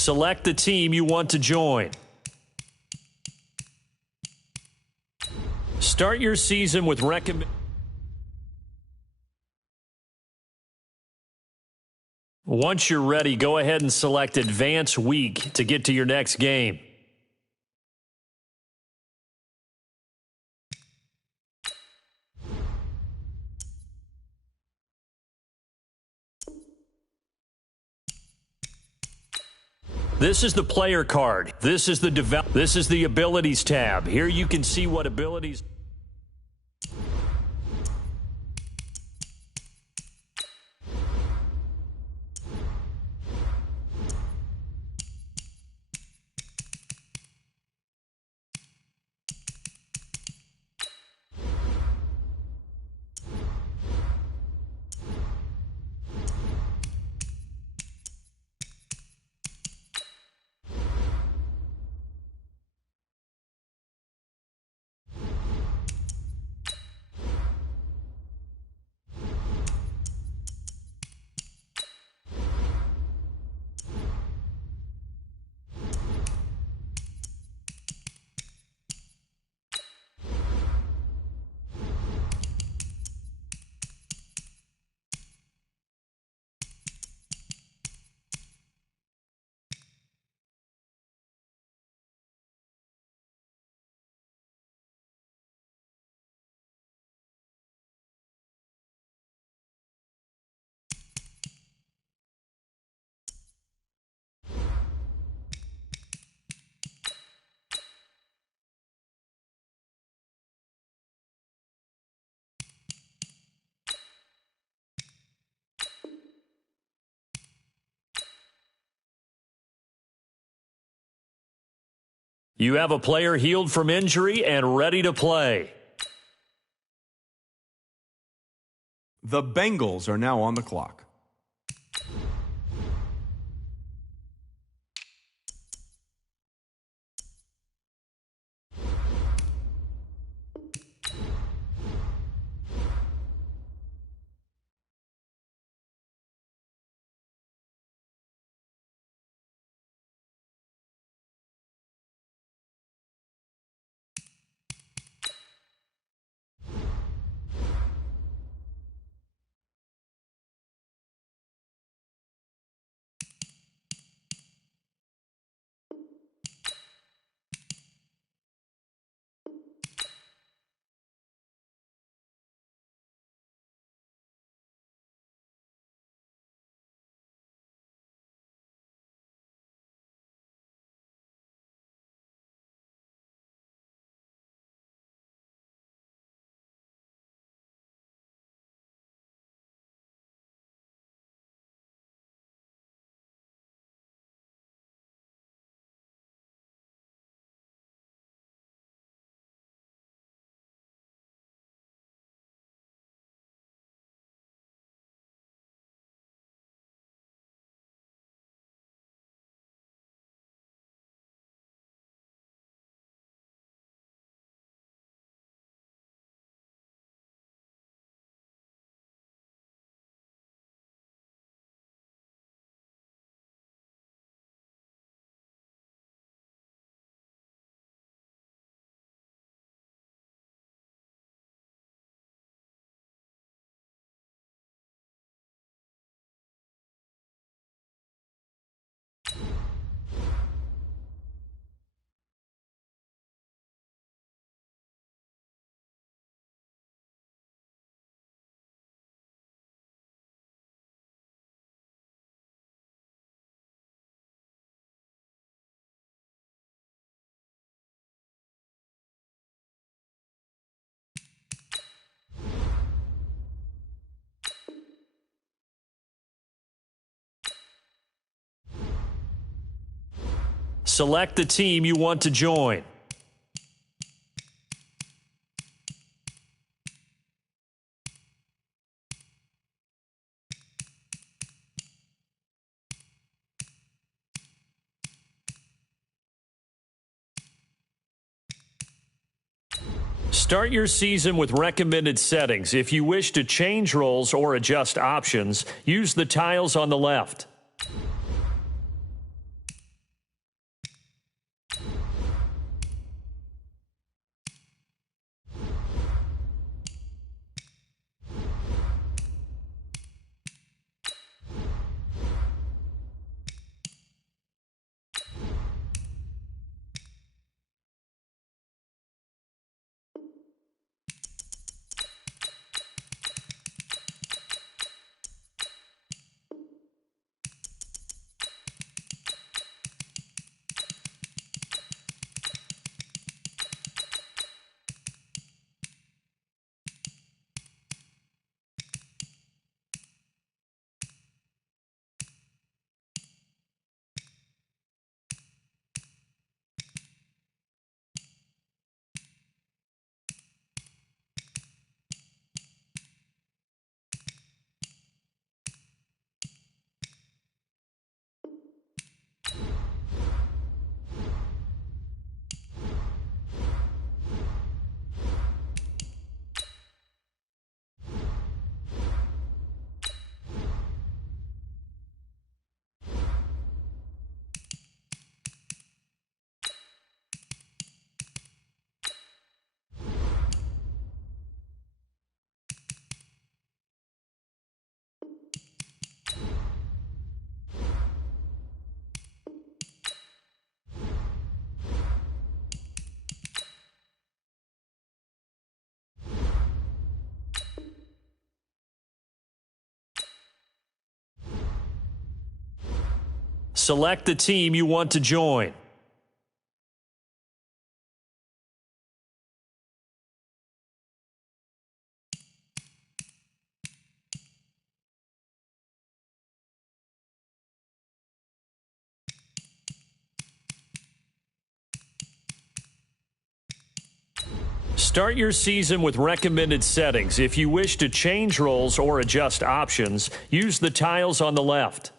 Select the team you want to join. Start your season with Once you're ready, go ahead and select Advance Week to get to your next game. This is the player card. This is the abilities tab. Here you can see what abilities. You have a player healed from injury and ready to play. The Bengals are now on the clock. Select the team you want to join. Start your season with recommended settings. If you wish to change roles or adjust options, use the tiles on the left. select the team you want to join. Start your season with recommended settings. If you wish to change roles or adjust options, use the tiles on the left.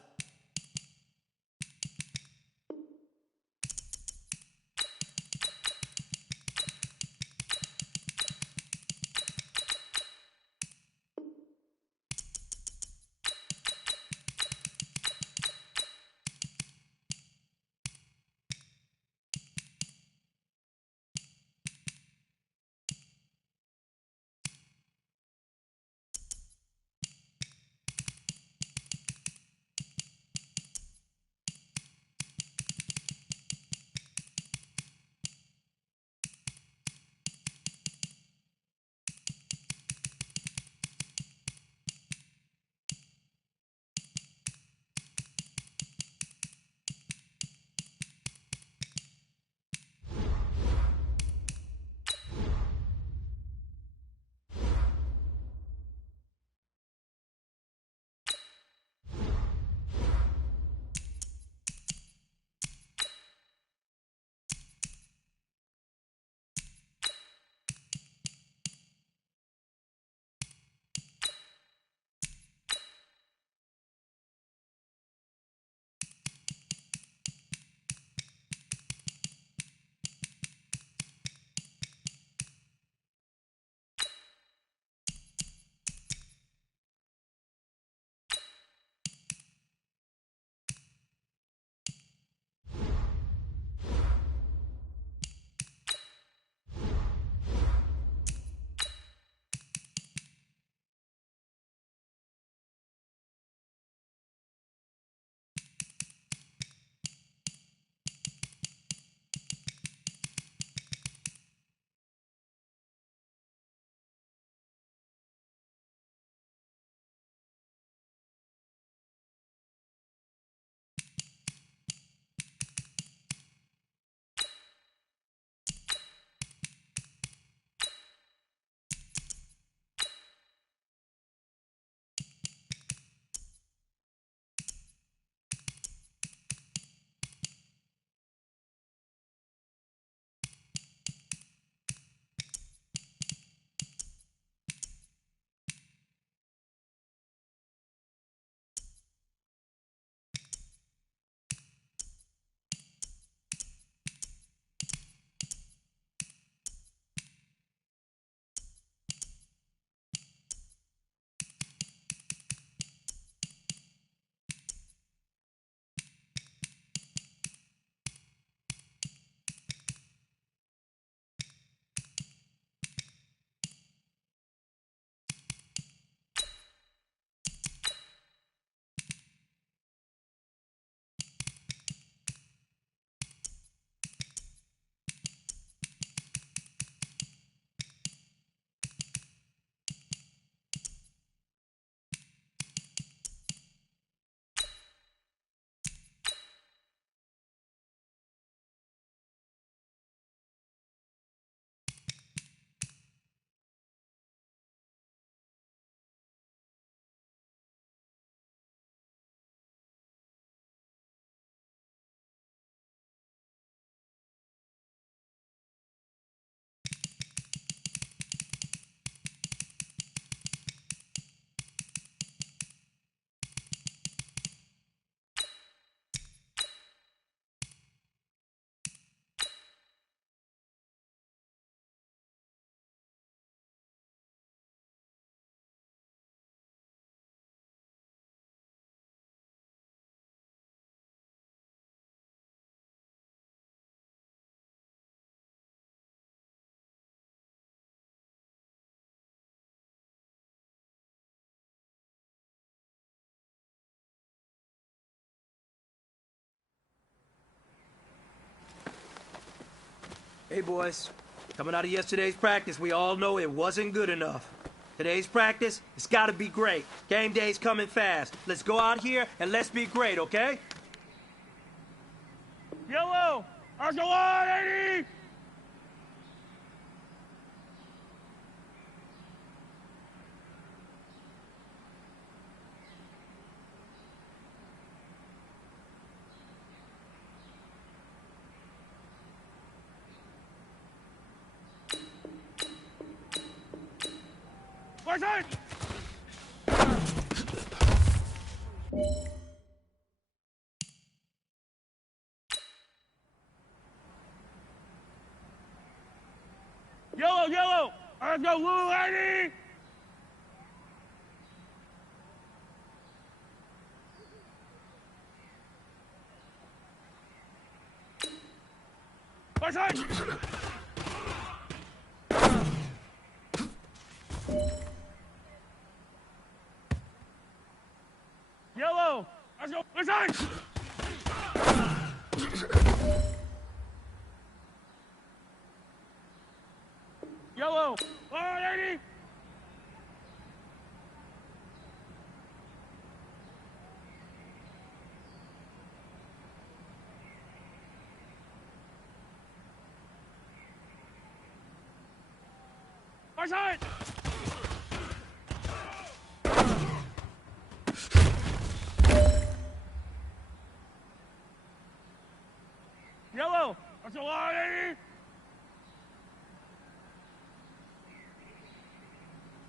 Hey, boys. Coming out of yesterday's practice, we all know it wasn't good enough. Today's practice, it's got to be great. Game day's coming fast. Let's go out here and let's be great, okay? Yellow. Arsenal 180. Far side. Yellow, yellow. Let's go, blue lady. Far side. Yellow. Let's go. Far side. Yellow. 180. Far side. Yellow. That's a 180.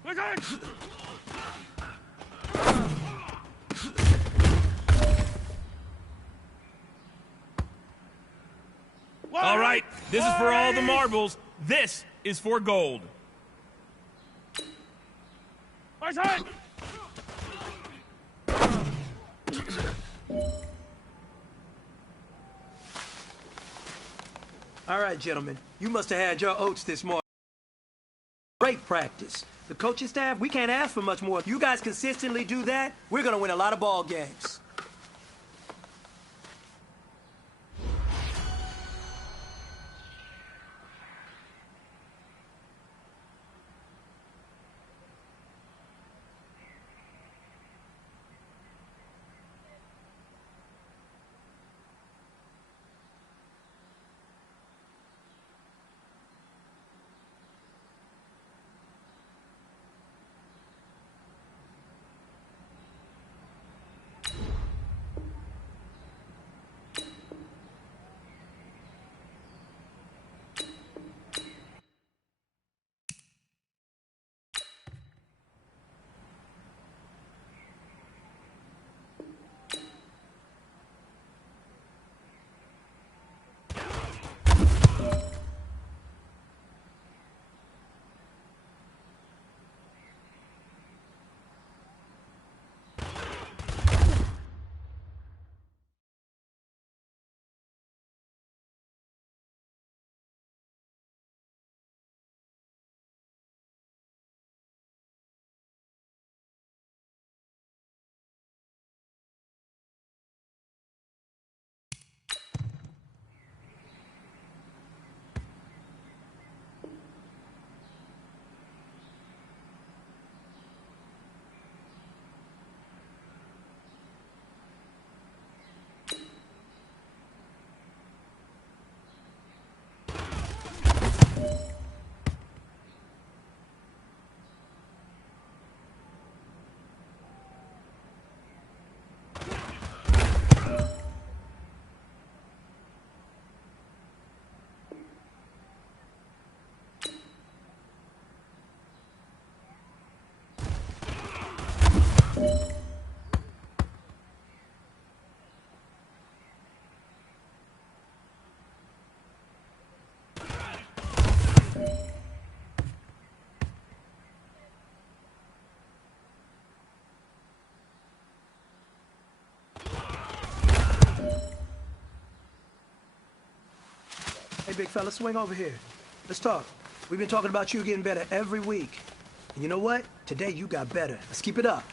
Listen. All right, this is for all the marbles. This is for gold. Far side. All right, gentlemen. You must have had your oats this morning. Great practice. The coaching staff, we can't ask for much more. If you guys consistently do that, we're going to win a lot of ball games. Hey, big fella, swing over here. Let's talk. We've been talking about you getting better every week. And you know what? Today you got better. Let's keep it up.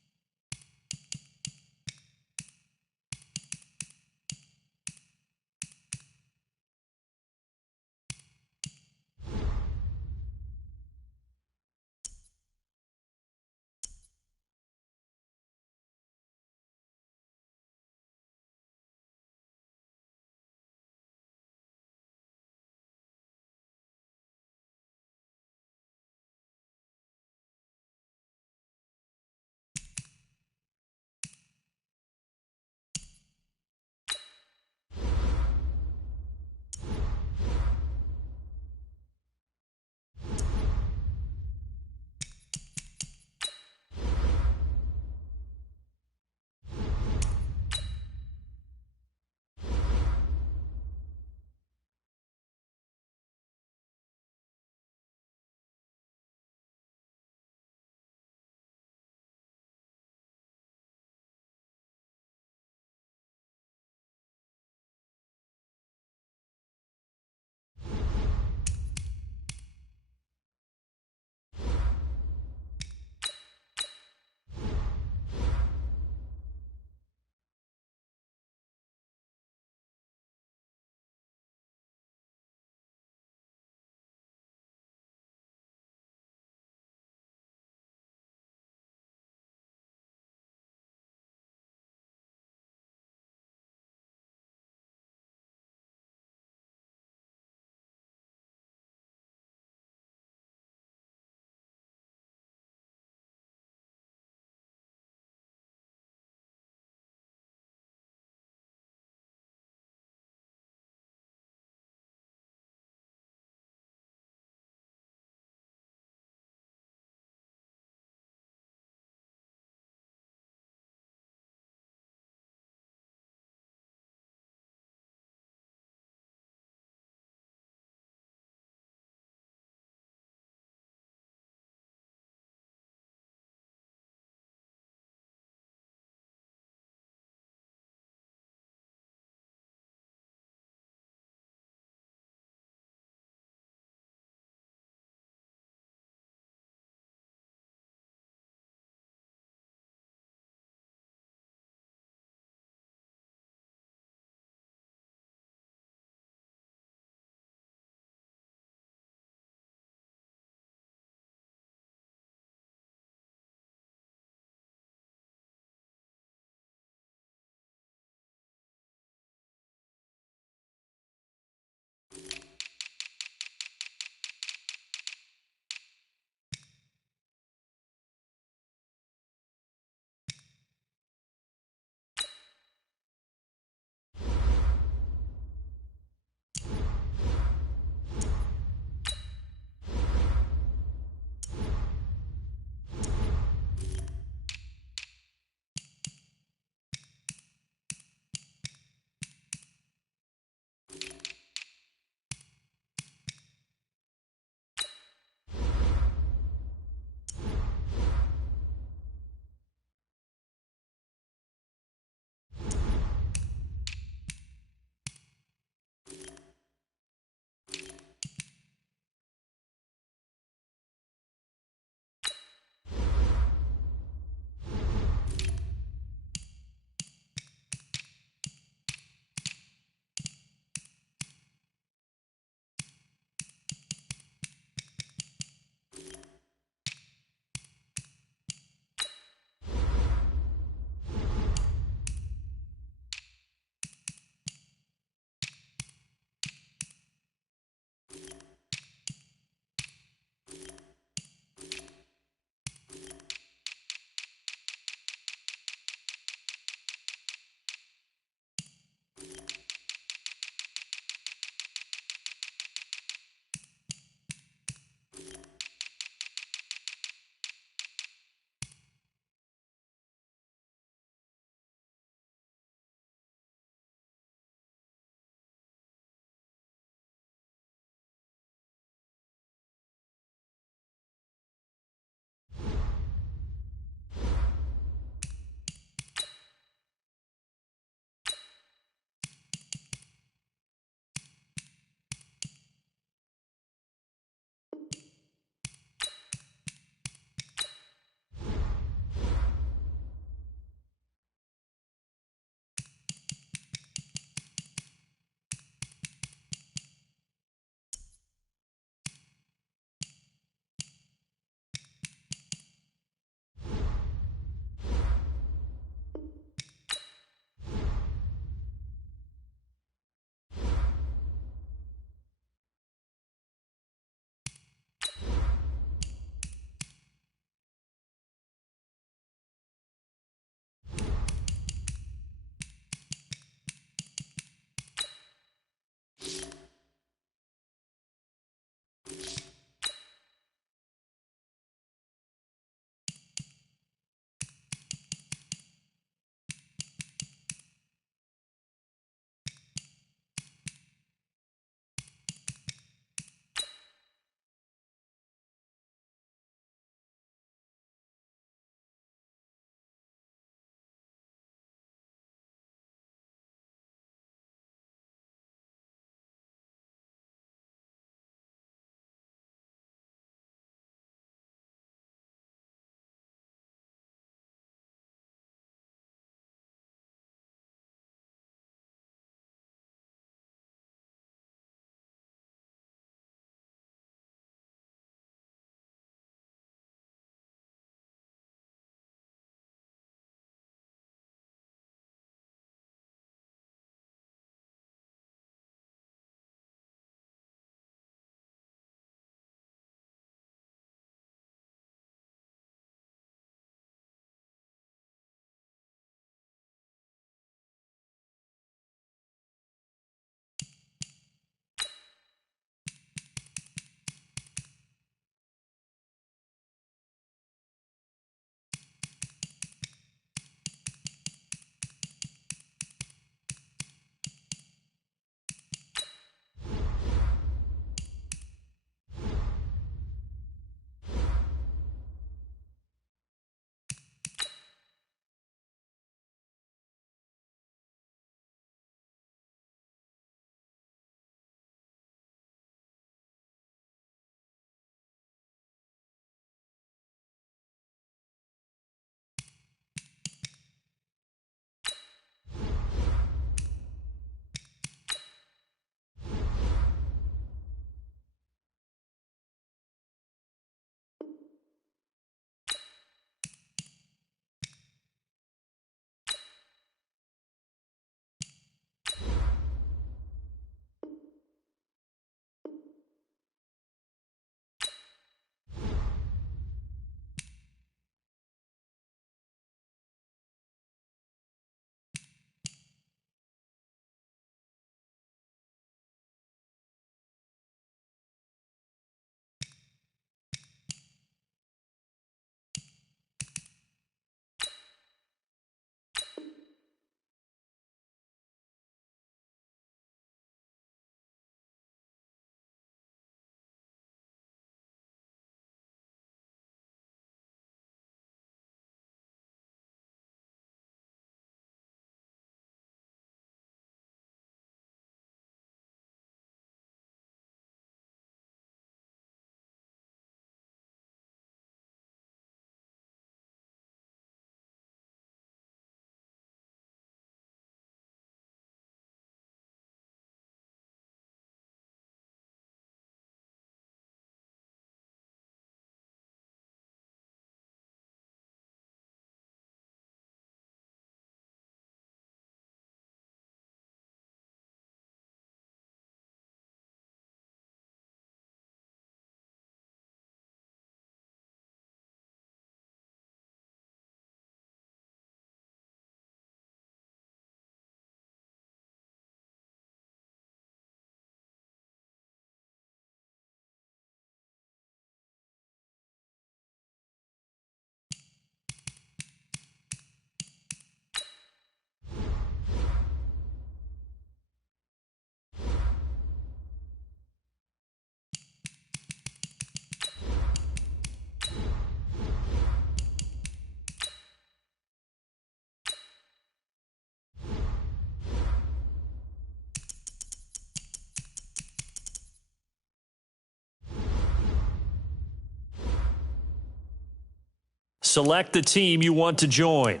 select the team you want to join.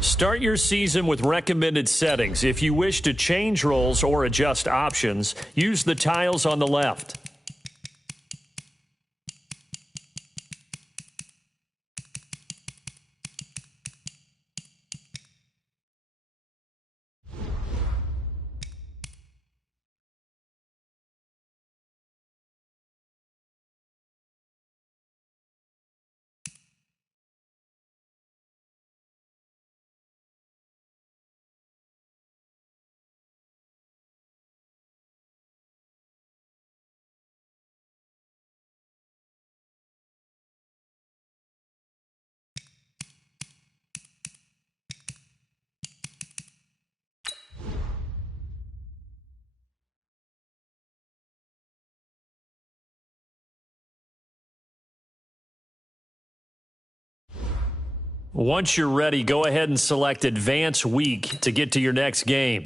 Start your season with recommended settings. If you wish to change roles or adjust options, use the tiles on the left. Once you're ready, go ahead and select Advance Week to get to your next game.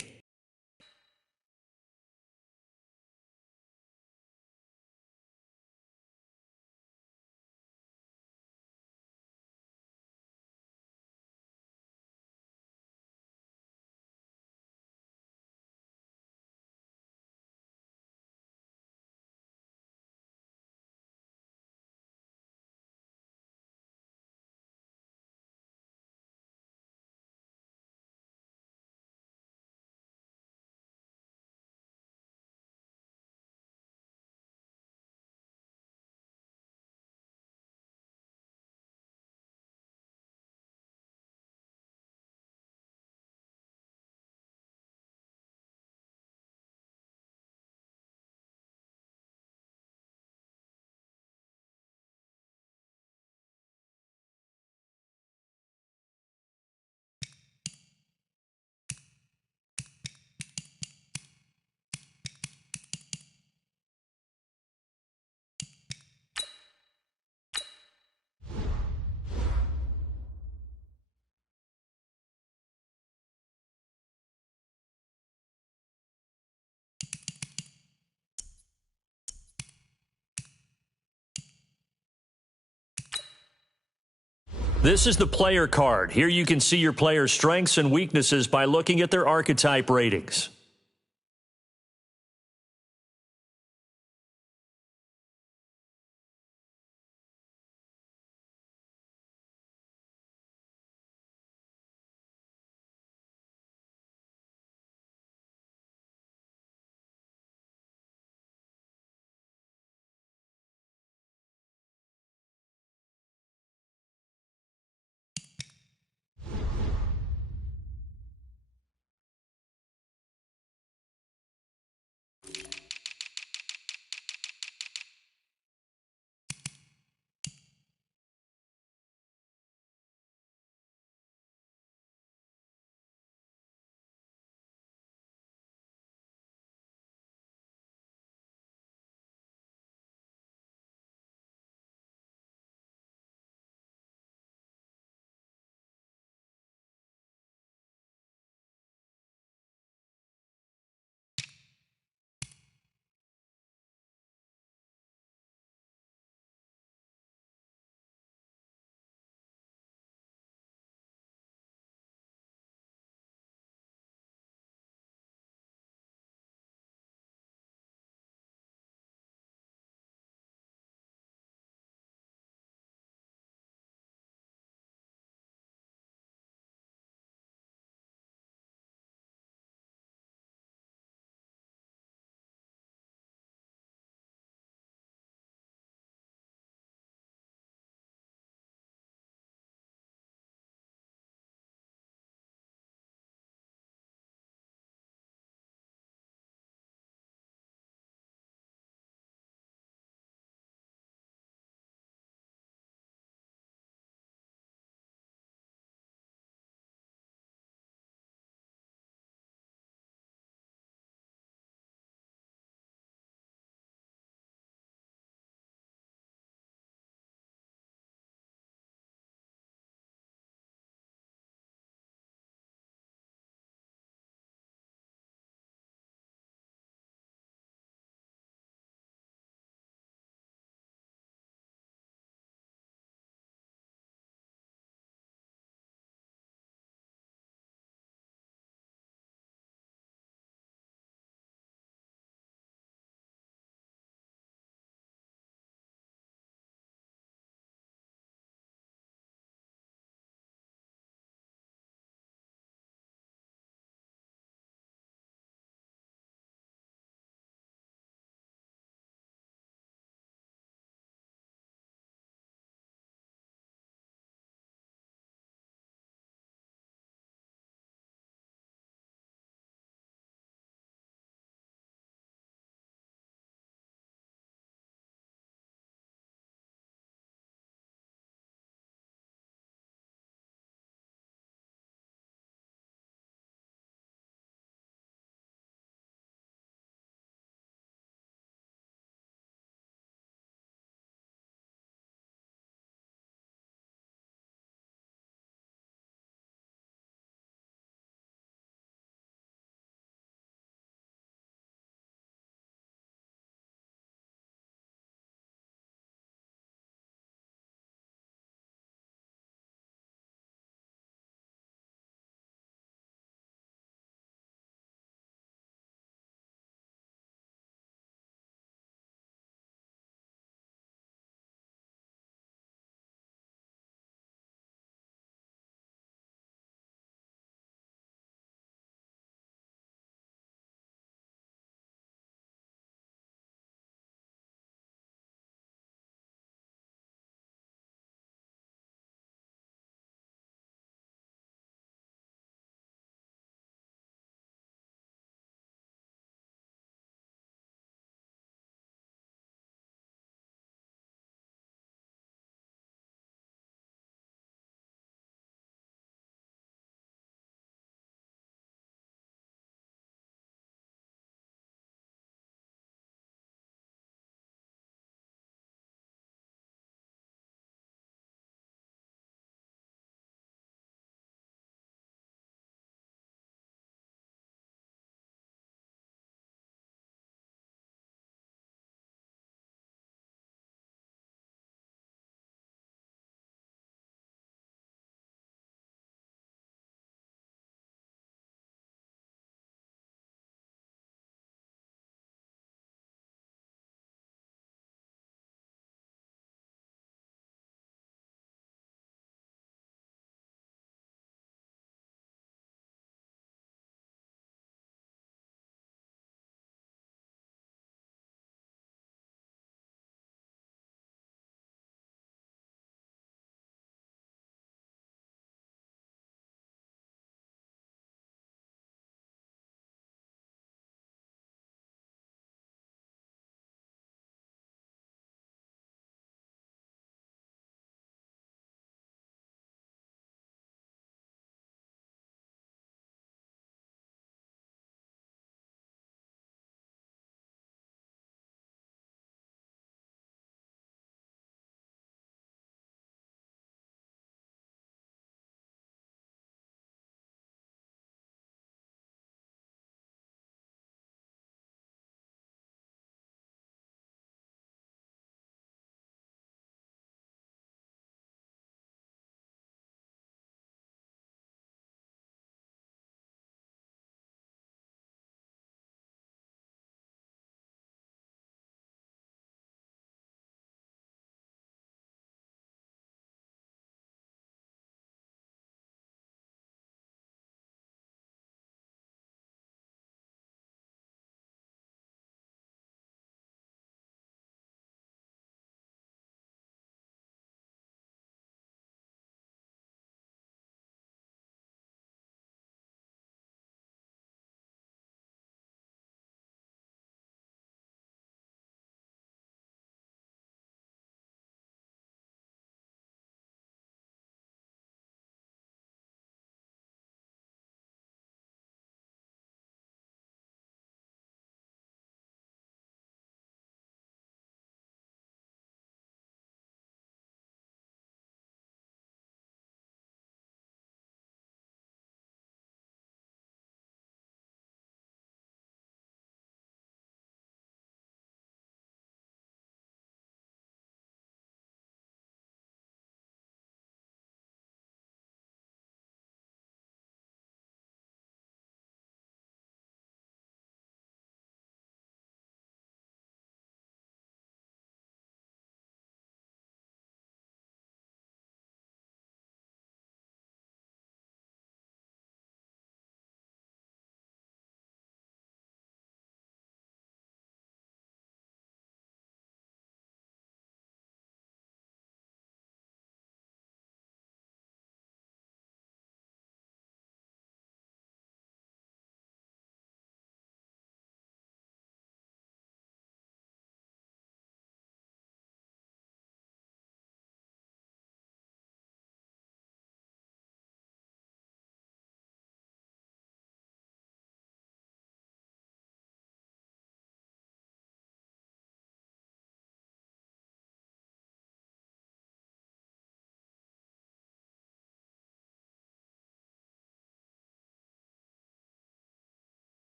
This is the player card. Here you can see your player's strengths and weaknesses by looking at their archetype ratings.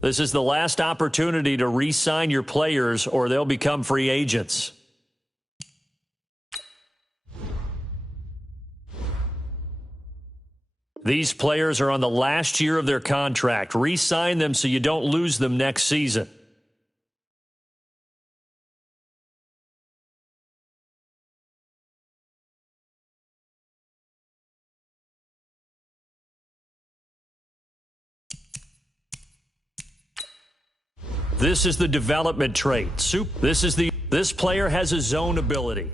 This is the last opportunity to re-sign your players or they'll become free agents. These players are on the last year of their contract. Re-sign them so you don't lose them next season. This is the development trait. This player has a zone ability.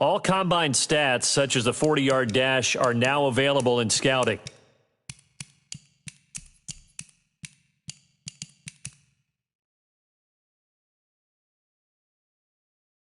All combine stats, such as the 40-yard dash, are now available in scouting.